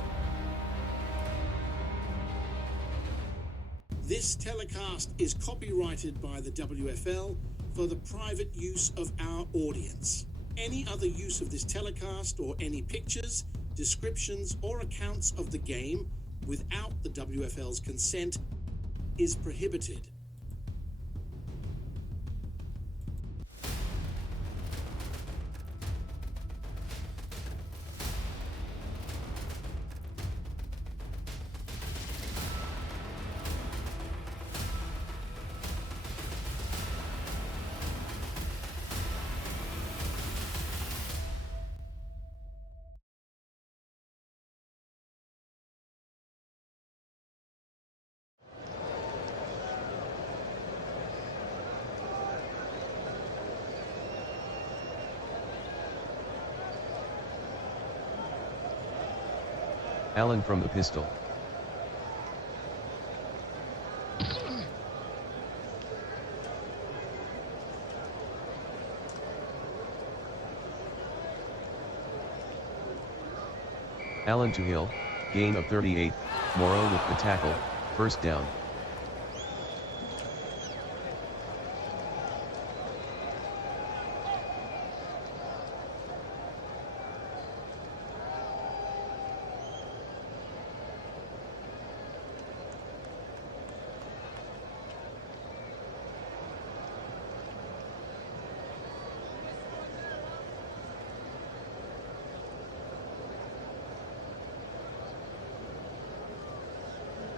This telecast is copyrighted by the WFL for the private use of our audience. Any other use of this telecast or any pictures, descriptions, or accounts of the game without the WFL's consent is prohibited. Allen from the pistol. Allen to Hill, gain of 38, Morrow with the tackle, first down.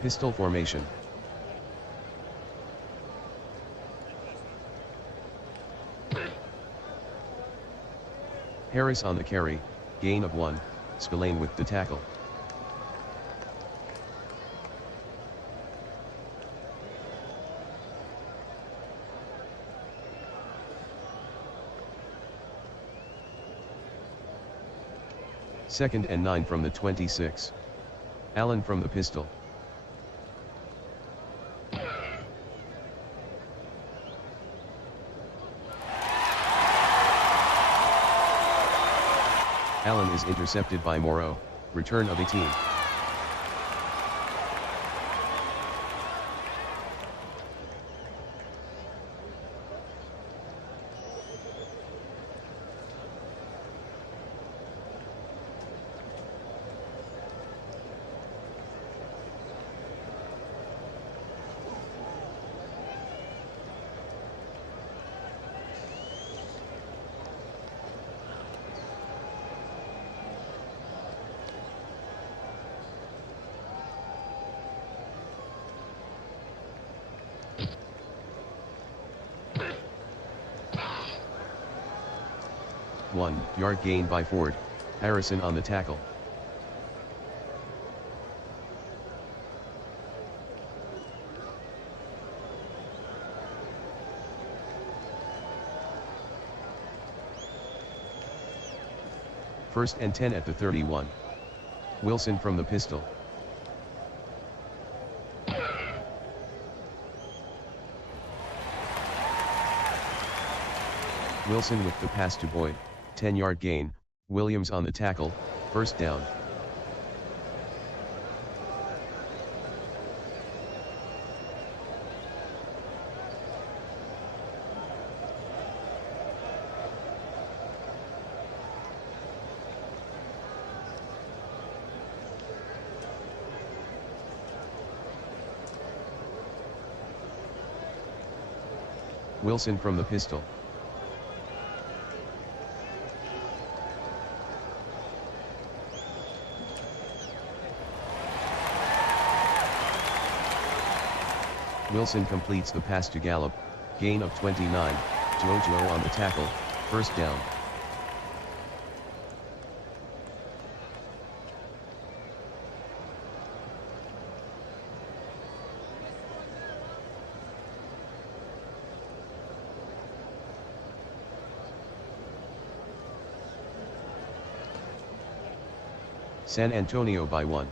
Pistol formation. Harris on the carry, gain of 1, Spillane with the tackle. Second and 9 from the 26. Allen from the pistol. Allen is intercepted by Morrow, return of 18. Yard gain by Ford, Harrison on the tackle. First and 10 at the 31. Wilson from the pistol. Wilson with the pass to Boyd. 10-yard gain, Williams on the tackle, first down. Wilson from the pistol. Wilson completes the pass to Gallup, gain of 29, Jojo on the tackle, first down. San Antonio by 1.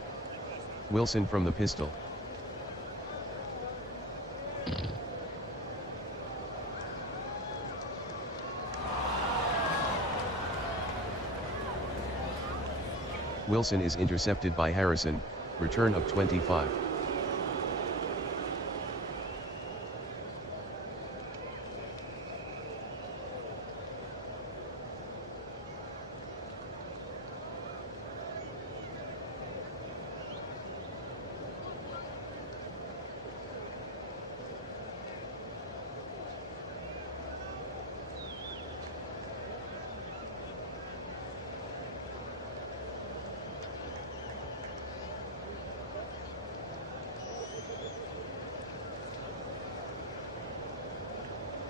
Wilson from the pistol. Wilson is intercepted by Harrison, return of 25.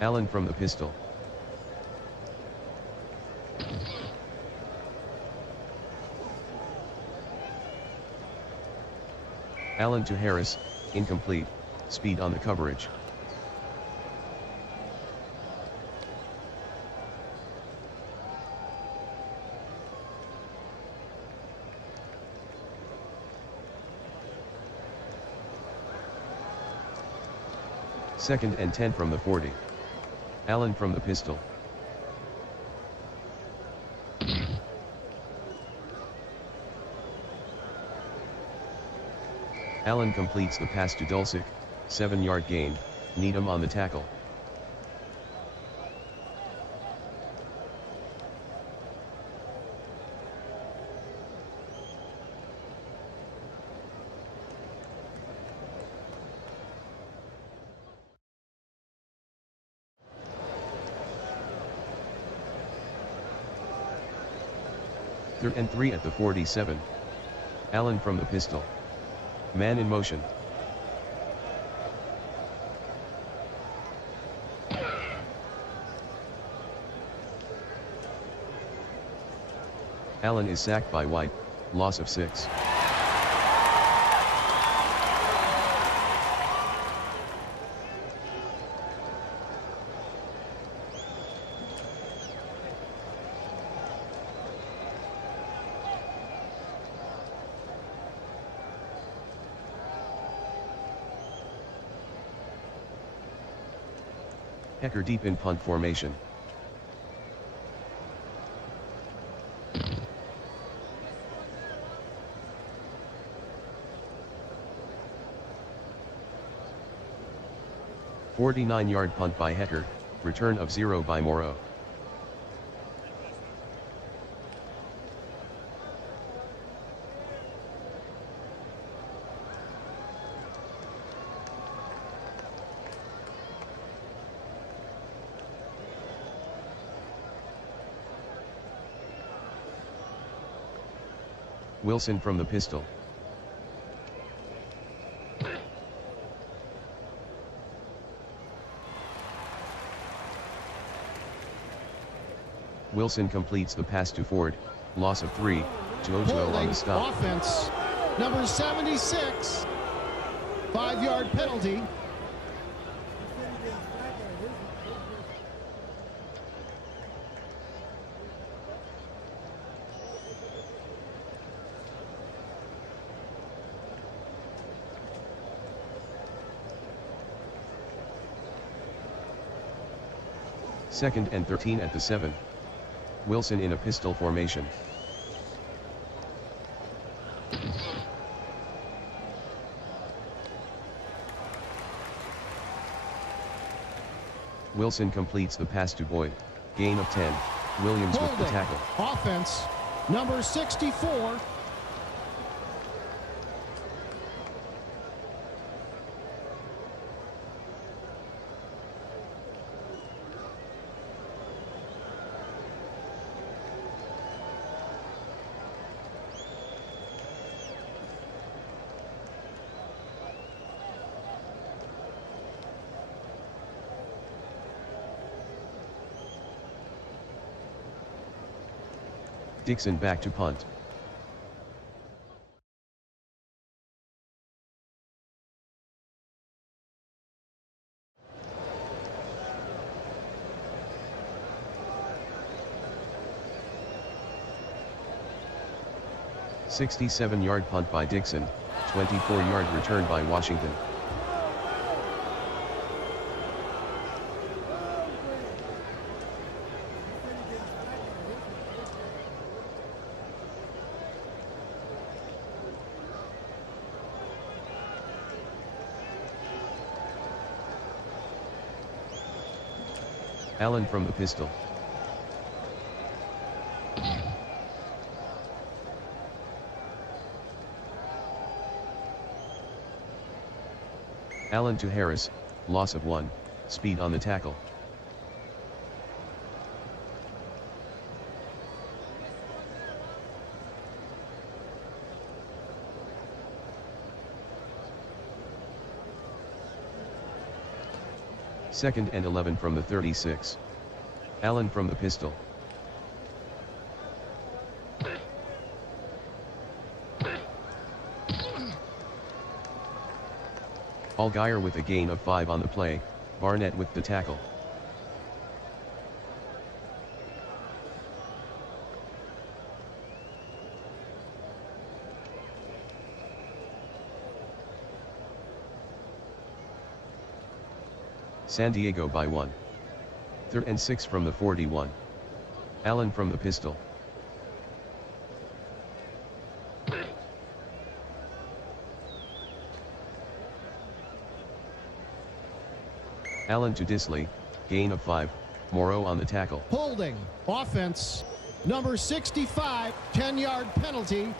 Allen from the pistol. Allen to Harris, incomplete, speed on the coverage. Second and 10 from the 40. Allen from the pistol. Allen completes the pass to Dulcich, 7-yard gain, Needham on the tackle. Third and 3 at the 47. Allen from the pistol. Man in motion. Allen is sacked by White, loss of 6. Hecker deep in punt formation. "49-yard punt by Hecker, return of 0 by Morrow." Wilson from the pistol. Wilson completes the pass to Ford, loss of 3, to Ojo on the stop. Offense, number 76, 5-yard penalty. Second and 13 at the 7. Wilson in a pistol formation. Wilson completes the pass to Boyd, gain of 10, Williams with the tackle. Offense, number 64. Dixon back to punt. 67-yard punt by Dixon, 24-yard return by Washington. Allen from the pistol. Allen to Harris, loss of 1, speed on the tackle. Second and 11 from the 36. Allen from the pistol. Allgaier with a gain of 5 on the play, Barnett with the tackle. San Diego by 1. Third and 6 from the 41. Allen from the pistol. Allen to Disley, gain of 5, Morrow on the tackle. Holding, offense, number 65, 10-yard penalty.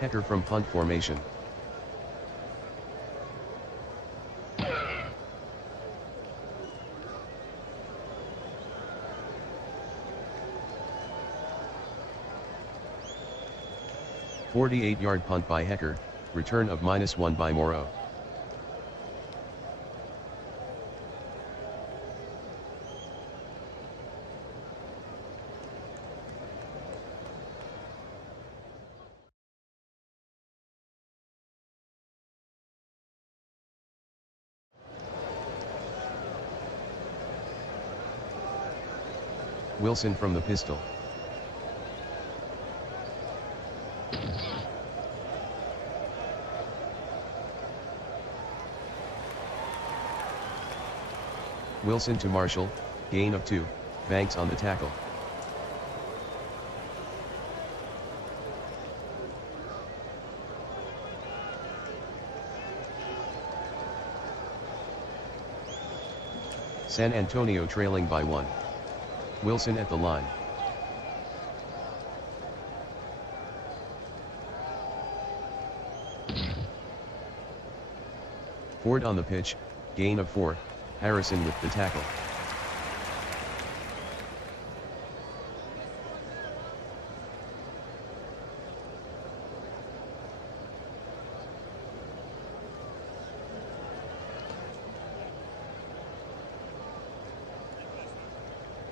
Hecker from punt formation. "48-yard punt by Hecker, return of -1 by Morrow. Wilson from the pistol. Wilson to Marshall, gain of 2, Banks on the tackle. San Antonio trailing by 1. Wilson at the line. Ford on the pitch, gain of 4, Harrison with the tackle.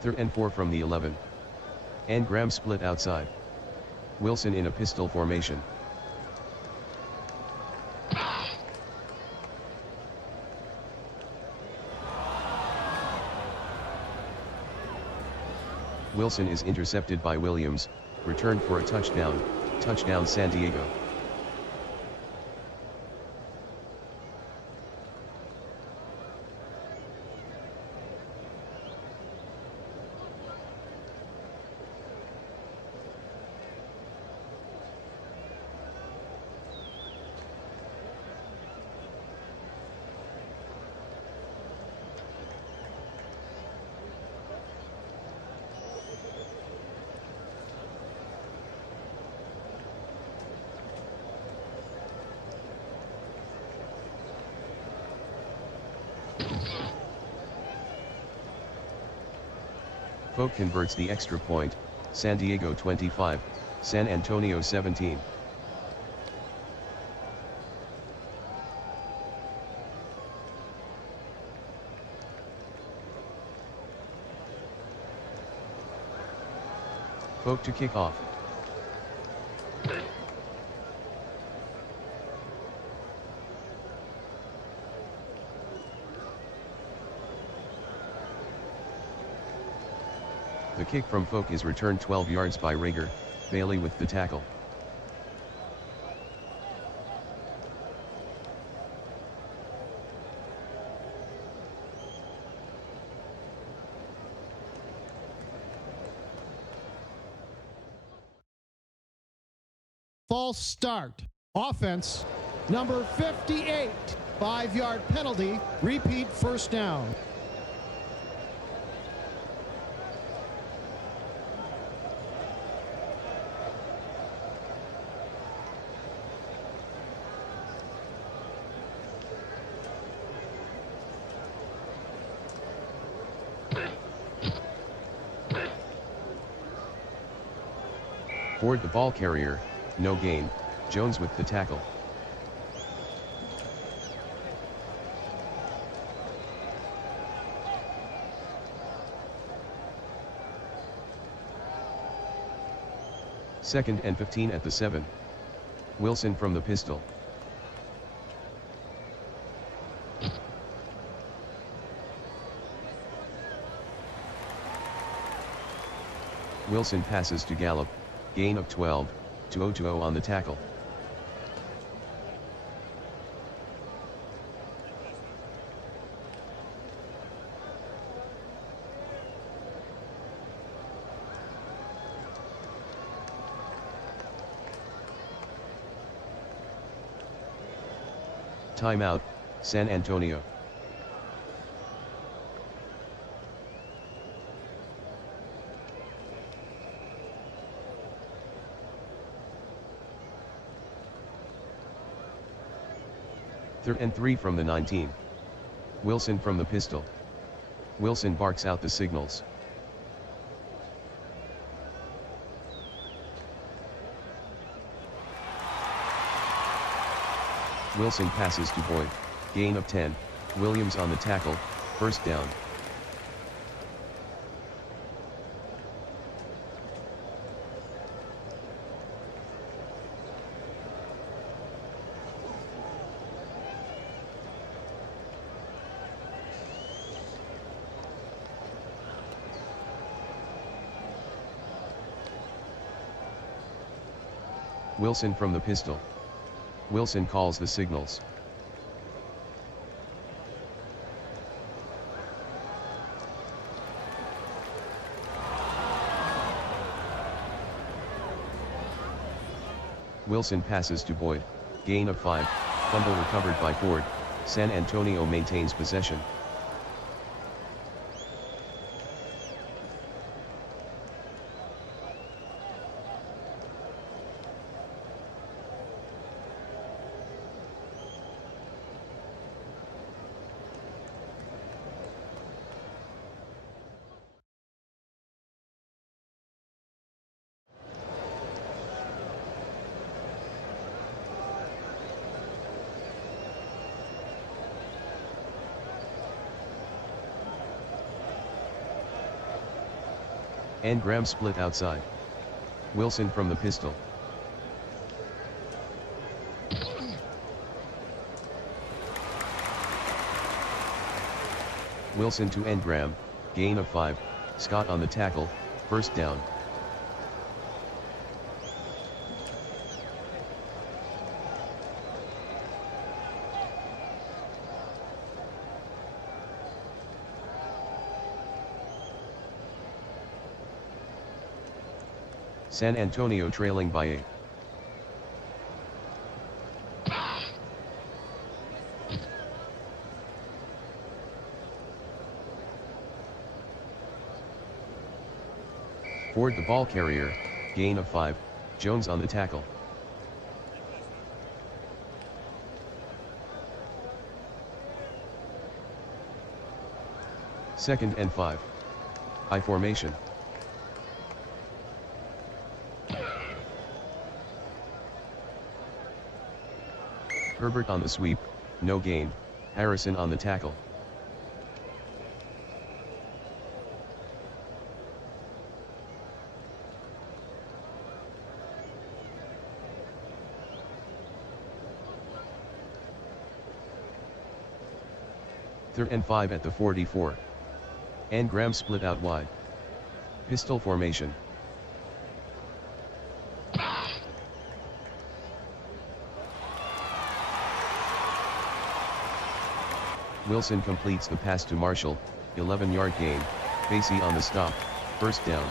Third and 4 from the 11. And Graham split outside. Wilson in a pistol formation. Wilson is intercepted by Williams, returned for a touchdown, touchdown San Diego. Folk converts the extra point, San Diego 25, San Antonio 17. Folk to kick off. The kick from Folk is returned 12 yards by Rager, Bailey with the tackle. False start. Offense, number 58. 5-yard penalty. Repeat first down. Ford the ball carrier, no gain, Jones with the tackle. Second and 15 at the 7. Wilson from the pistol. Wilson passes to Gallup, gain of 12, 2-0 on the tackle. Timeout, San Antonio. Third and 3 from the 19. Wilson from the pistol. Wilson barks out the signals. Wilson passes to Boyd, gain of 10, Williams on the tackle, first down. Wilson from the pistol. Wilson calls the signals. Wilson passes to Boyd, gain of 5, fumble recovered by Ford, San Antonio maintains possession. And Graham split outside. Wilson from the pistol. Wilson to Engram, gain of 5, Scott on the tackle, first down. San Antonio trailing by 8. Ford the ball carrier, gain of 5, Jones on the tackle. Second and 5. I formation. Herbert on the sweep, no gain, Harrison on the tackle. 3rd and 5 at the 44. And Graham split out wide. Pistol formation. Wilson completes the pass to Marshall, 11-yard gain, Basie on the stop, first down.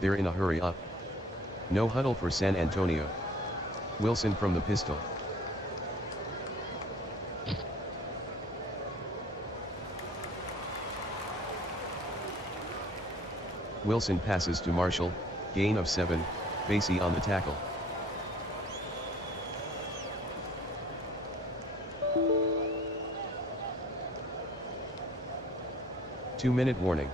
They're in a hurry up. No huddle for San Antonio. Wilson from the pistol. Wilson passes to Marshall, gain of 7, Basie on the tackle. Two-minute warning.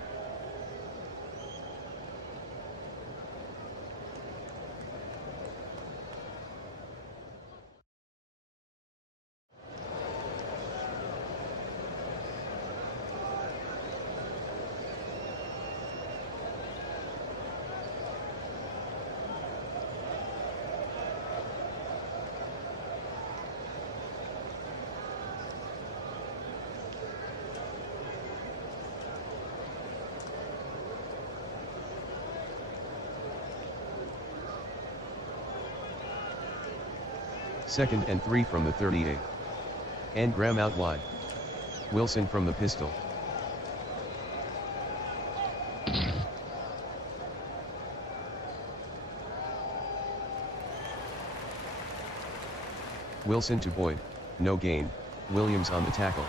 Second and 3 from the 38. And Graham out wide. Wilson from the pistol. Wilson to Boyd, no gain, Williams on the tackle.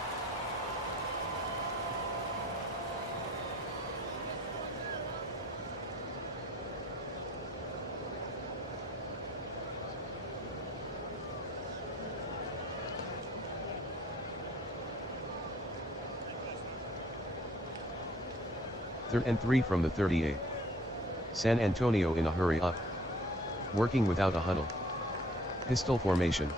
Third and 3 from the 38. San Antonio in a hurry up. Working without a huddle. Pistol formation.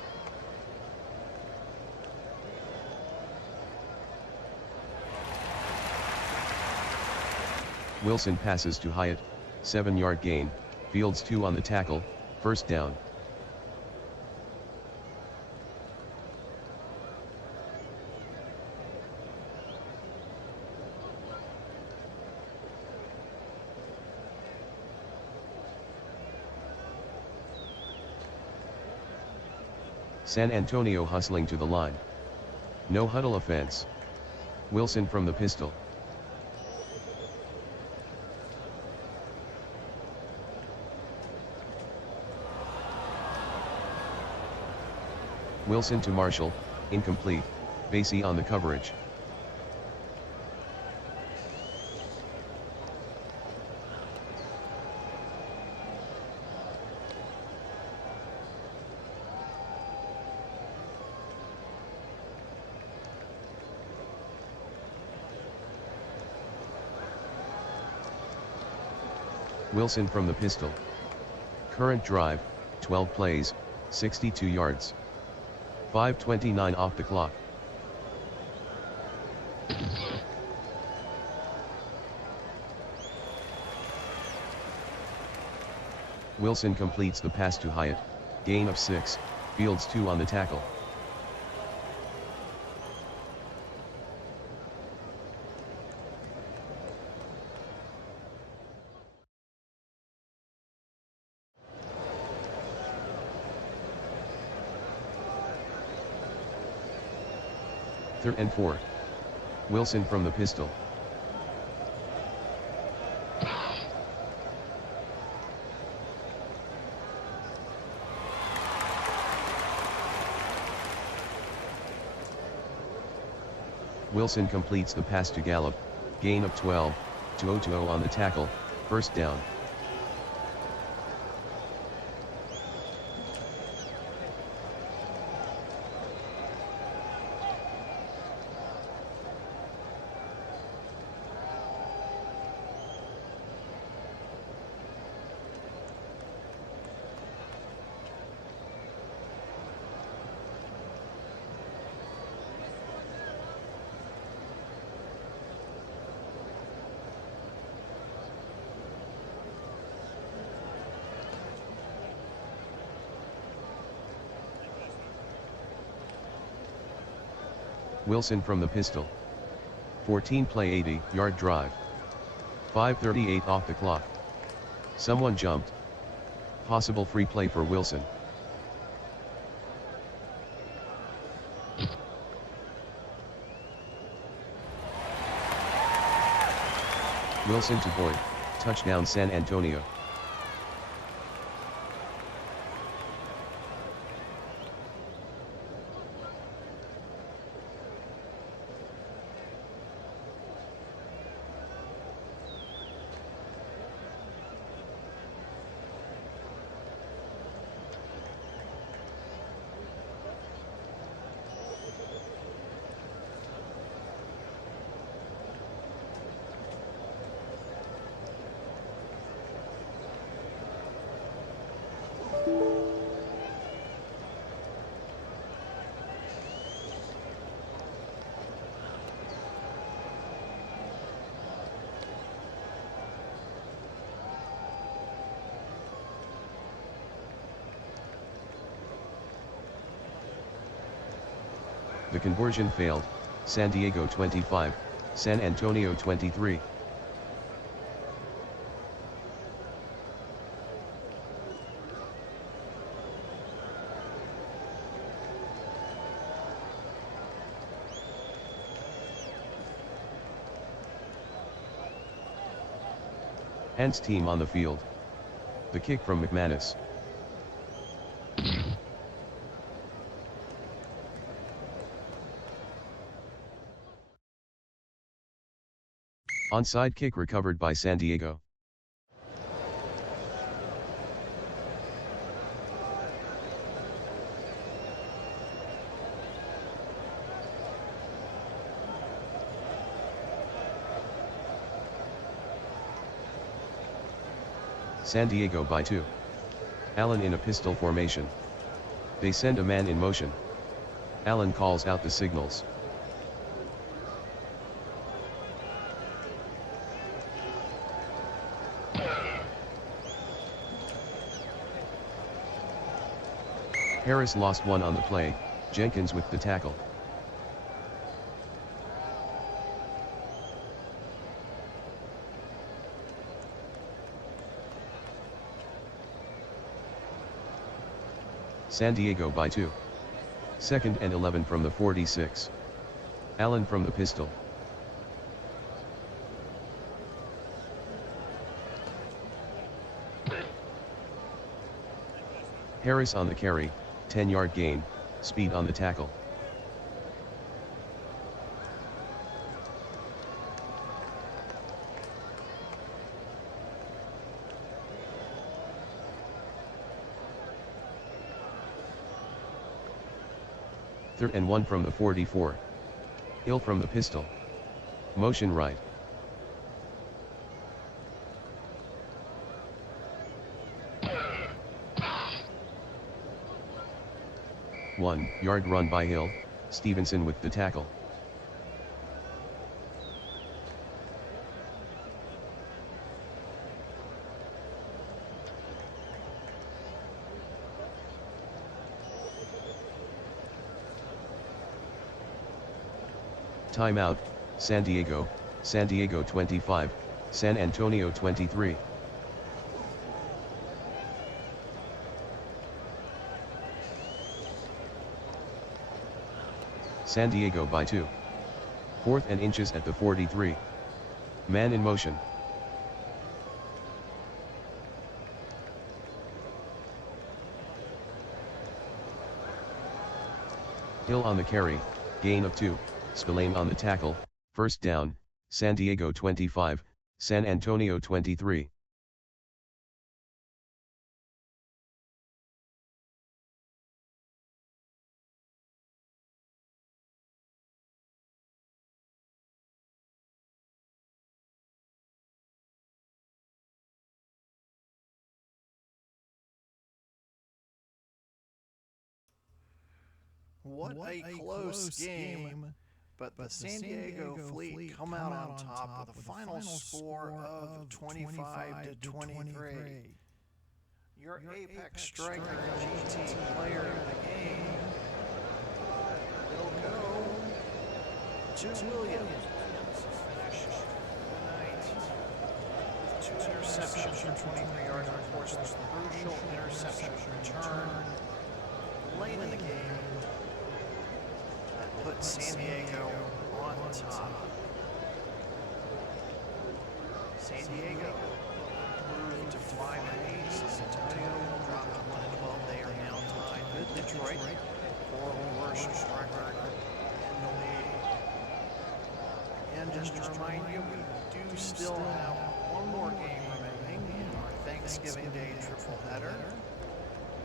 Wilson passes to Hyatt, 7-yard gain, Fields 2 on the tackle, first down. San Antonio hustling to the line. No huddle offense. Wilson from the pistol. Wilson to Marshall, incomplete, Basie on the coverage. Wilson from the pistol. Current drive, 12 plays, 62 yards. 5:29 off the clock. Wilson completes the pass to Hyatt, gain of 6, Fields 2 on the tackle. Third and 4. Wilson from the pistol. Wilson completes the pass to Gallup, gain of 12, 2-0 on the tackle, first down. Wilson from the pistol. 14 play 80-yard drive. 5:38 off the clock. Someone jumped. Possible free play for Wilson. Wilson to Boyd. Touchdown San Antonio. The conversion failed. San Diego 25, San Antonio 23. Hence team on the field. The kick from McManus. Onside kick recovered by San Diego. San Diego by 2. Allen in a pistol formation. They send a man in motion. Allen calls out the signals. Harris lost one on the play, Jenkins with the tackle. San Diego by 2. 2nd and 11 from the 46. Allen from the pistol. Harris on the carry, 10-yard gain, speed on the tackle. Third and 1 from the 44. Hill from the pistol. Motion right. One-yard run by Hill, Stevenson with the tackle. Timeout, San Diego 25, San Antonio 23. San Diego by 2. 4th and inches at the 43. Man in motion. Hill on the carry, gain of 2, Spillane on the tackle, first down, San Diego 25, San Antonio 23. What a close game, but the San Diego Fleet come out on top with a final score of 25-23. Your Apex Striker GT player of the game, it'll go to Williams. Finished tonight with 2 interceptions for 23 yards. Of course, there's the crucial interception return late in the game that put San Diego on top. San Diego moved to 5-8. San Antonio dropped to 1-12. They are now tied with Detroit for the worst record in the league. And just to remind you, we do still have one more game remaining in our Thanksgiving Day tripleheader.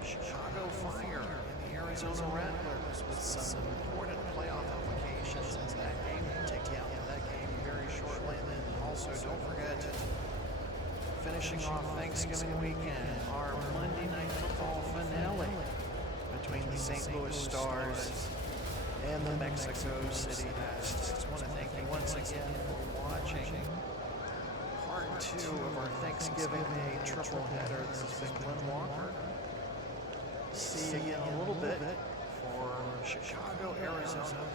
Chicago Fire and the Arizona Rattlers with some important playoff implications in that game. We'll take you out to that game very shortly. And then also, don't forget, finishing off Thanksgiving weekend, our Monday Night Football finale between the St. Louis Stars and the Mexico City Aztecs. I just want to thank you once again for watching part 2 of our Thanksgiving Day tripleheader. This has been Glenn Walker. See you in a little bit for Chicago, Arizona.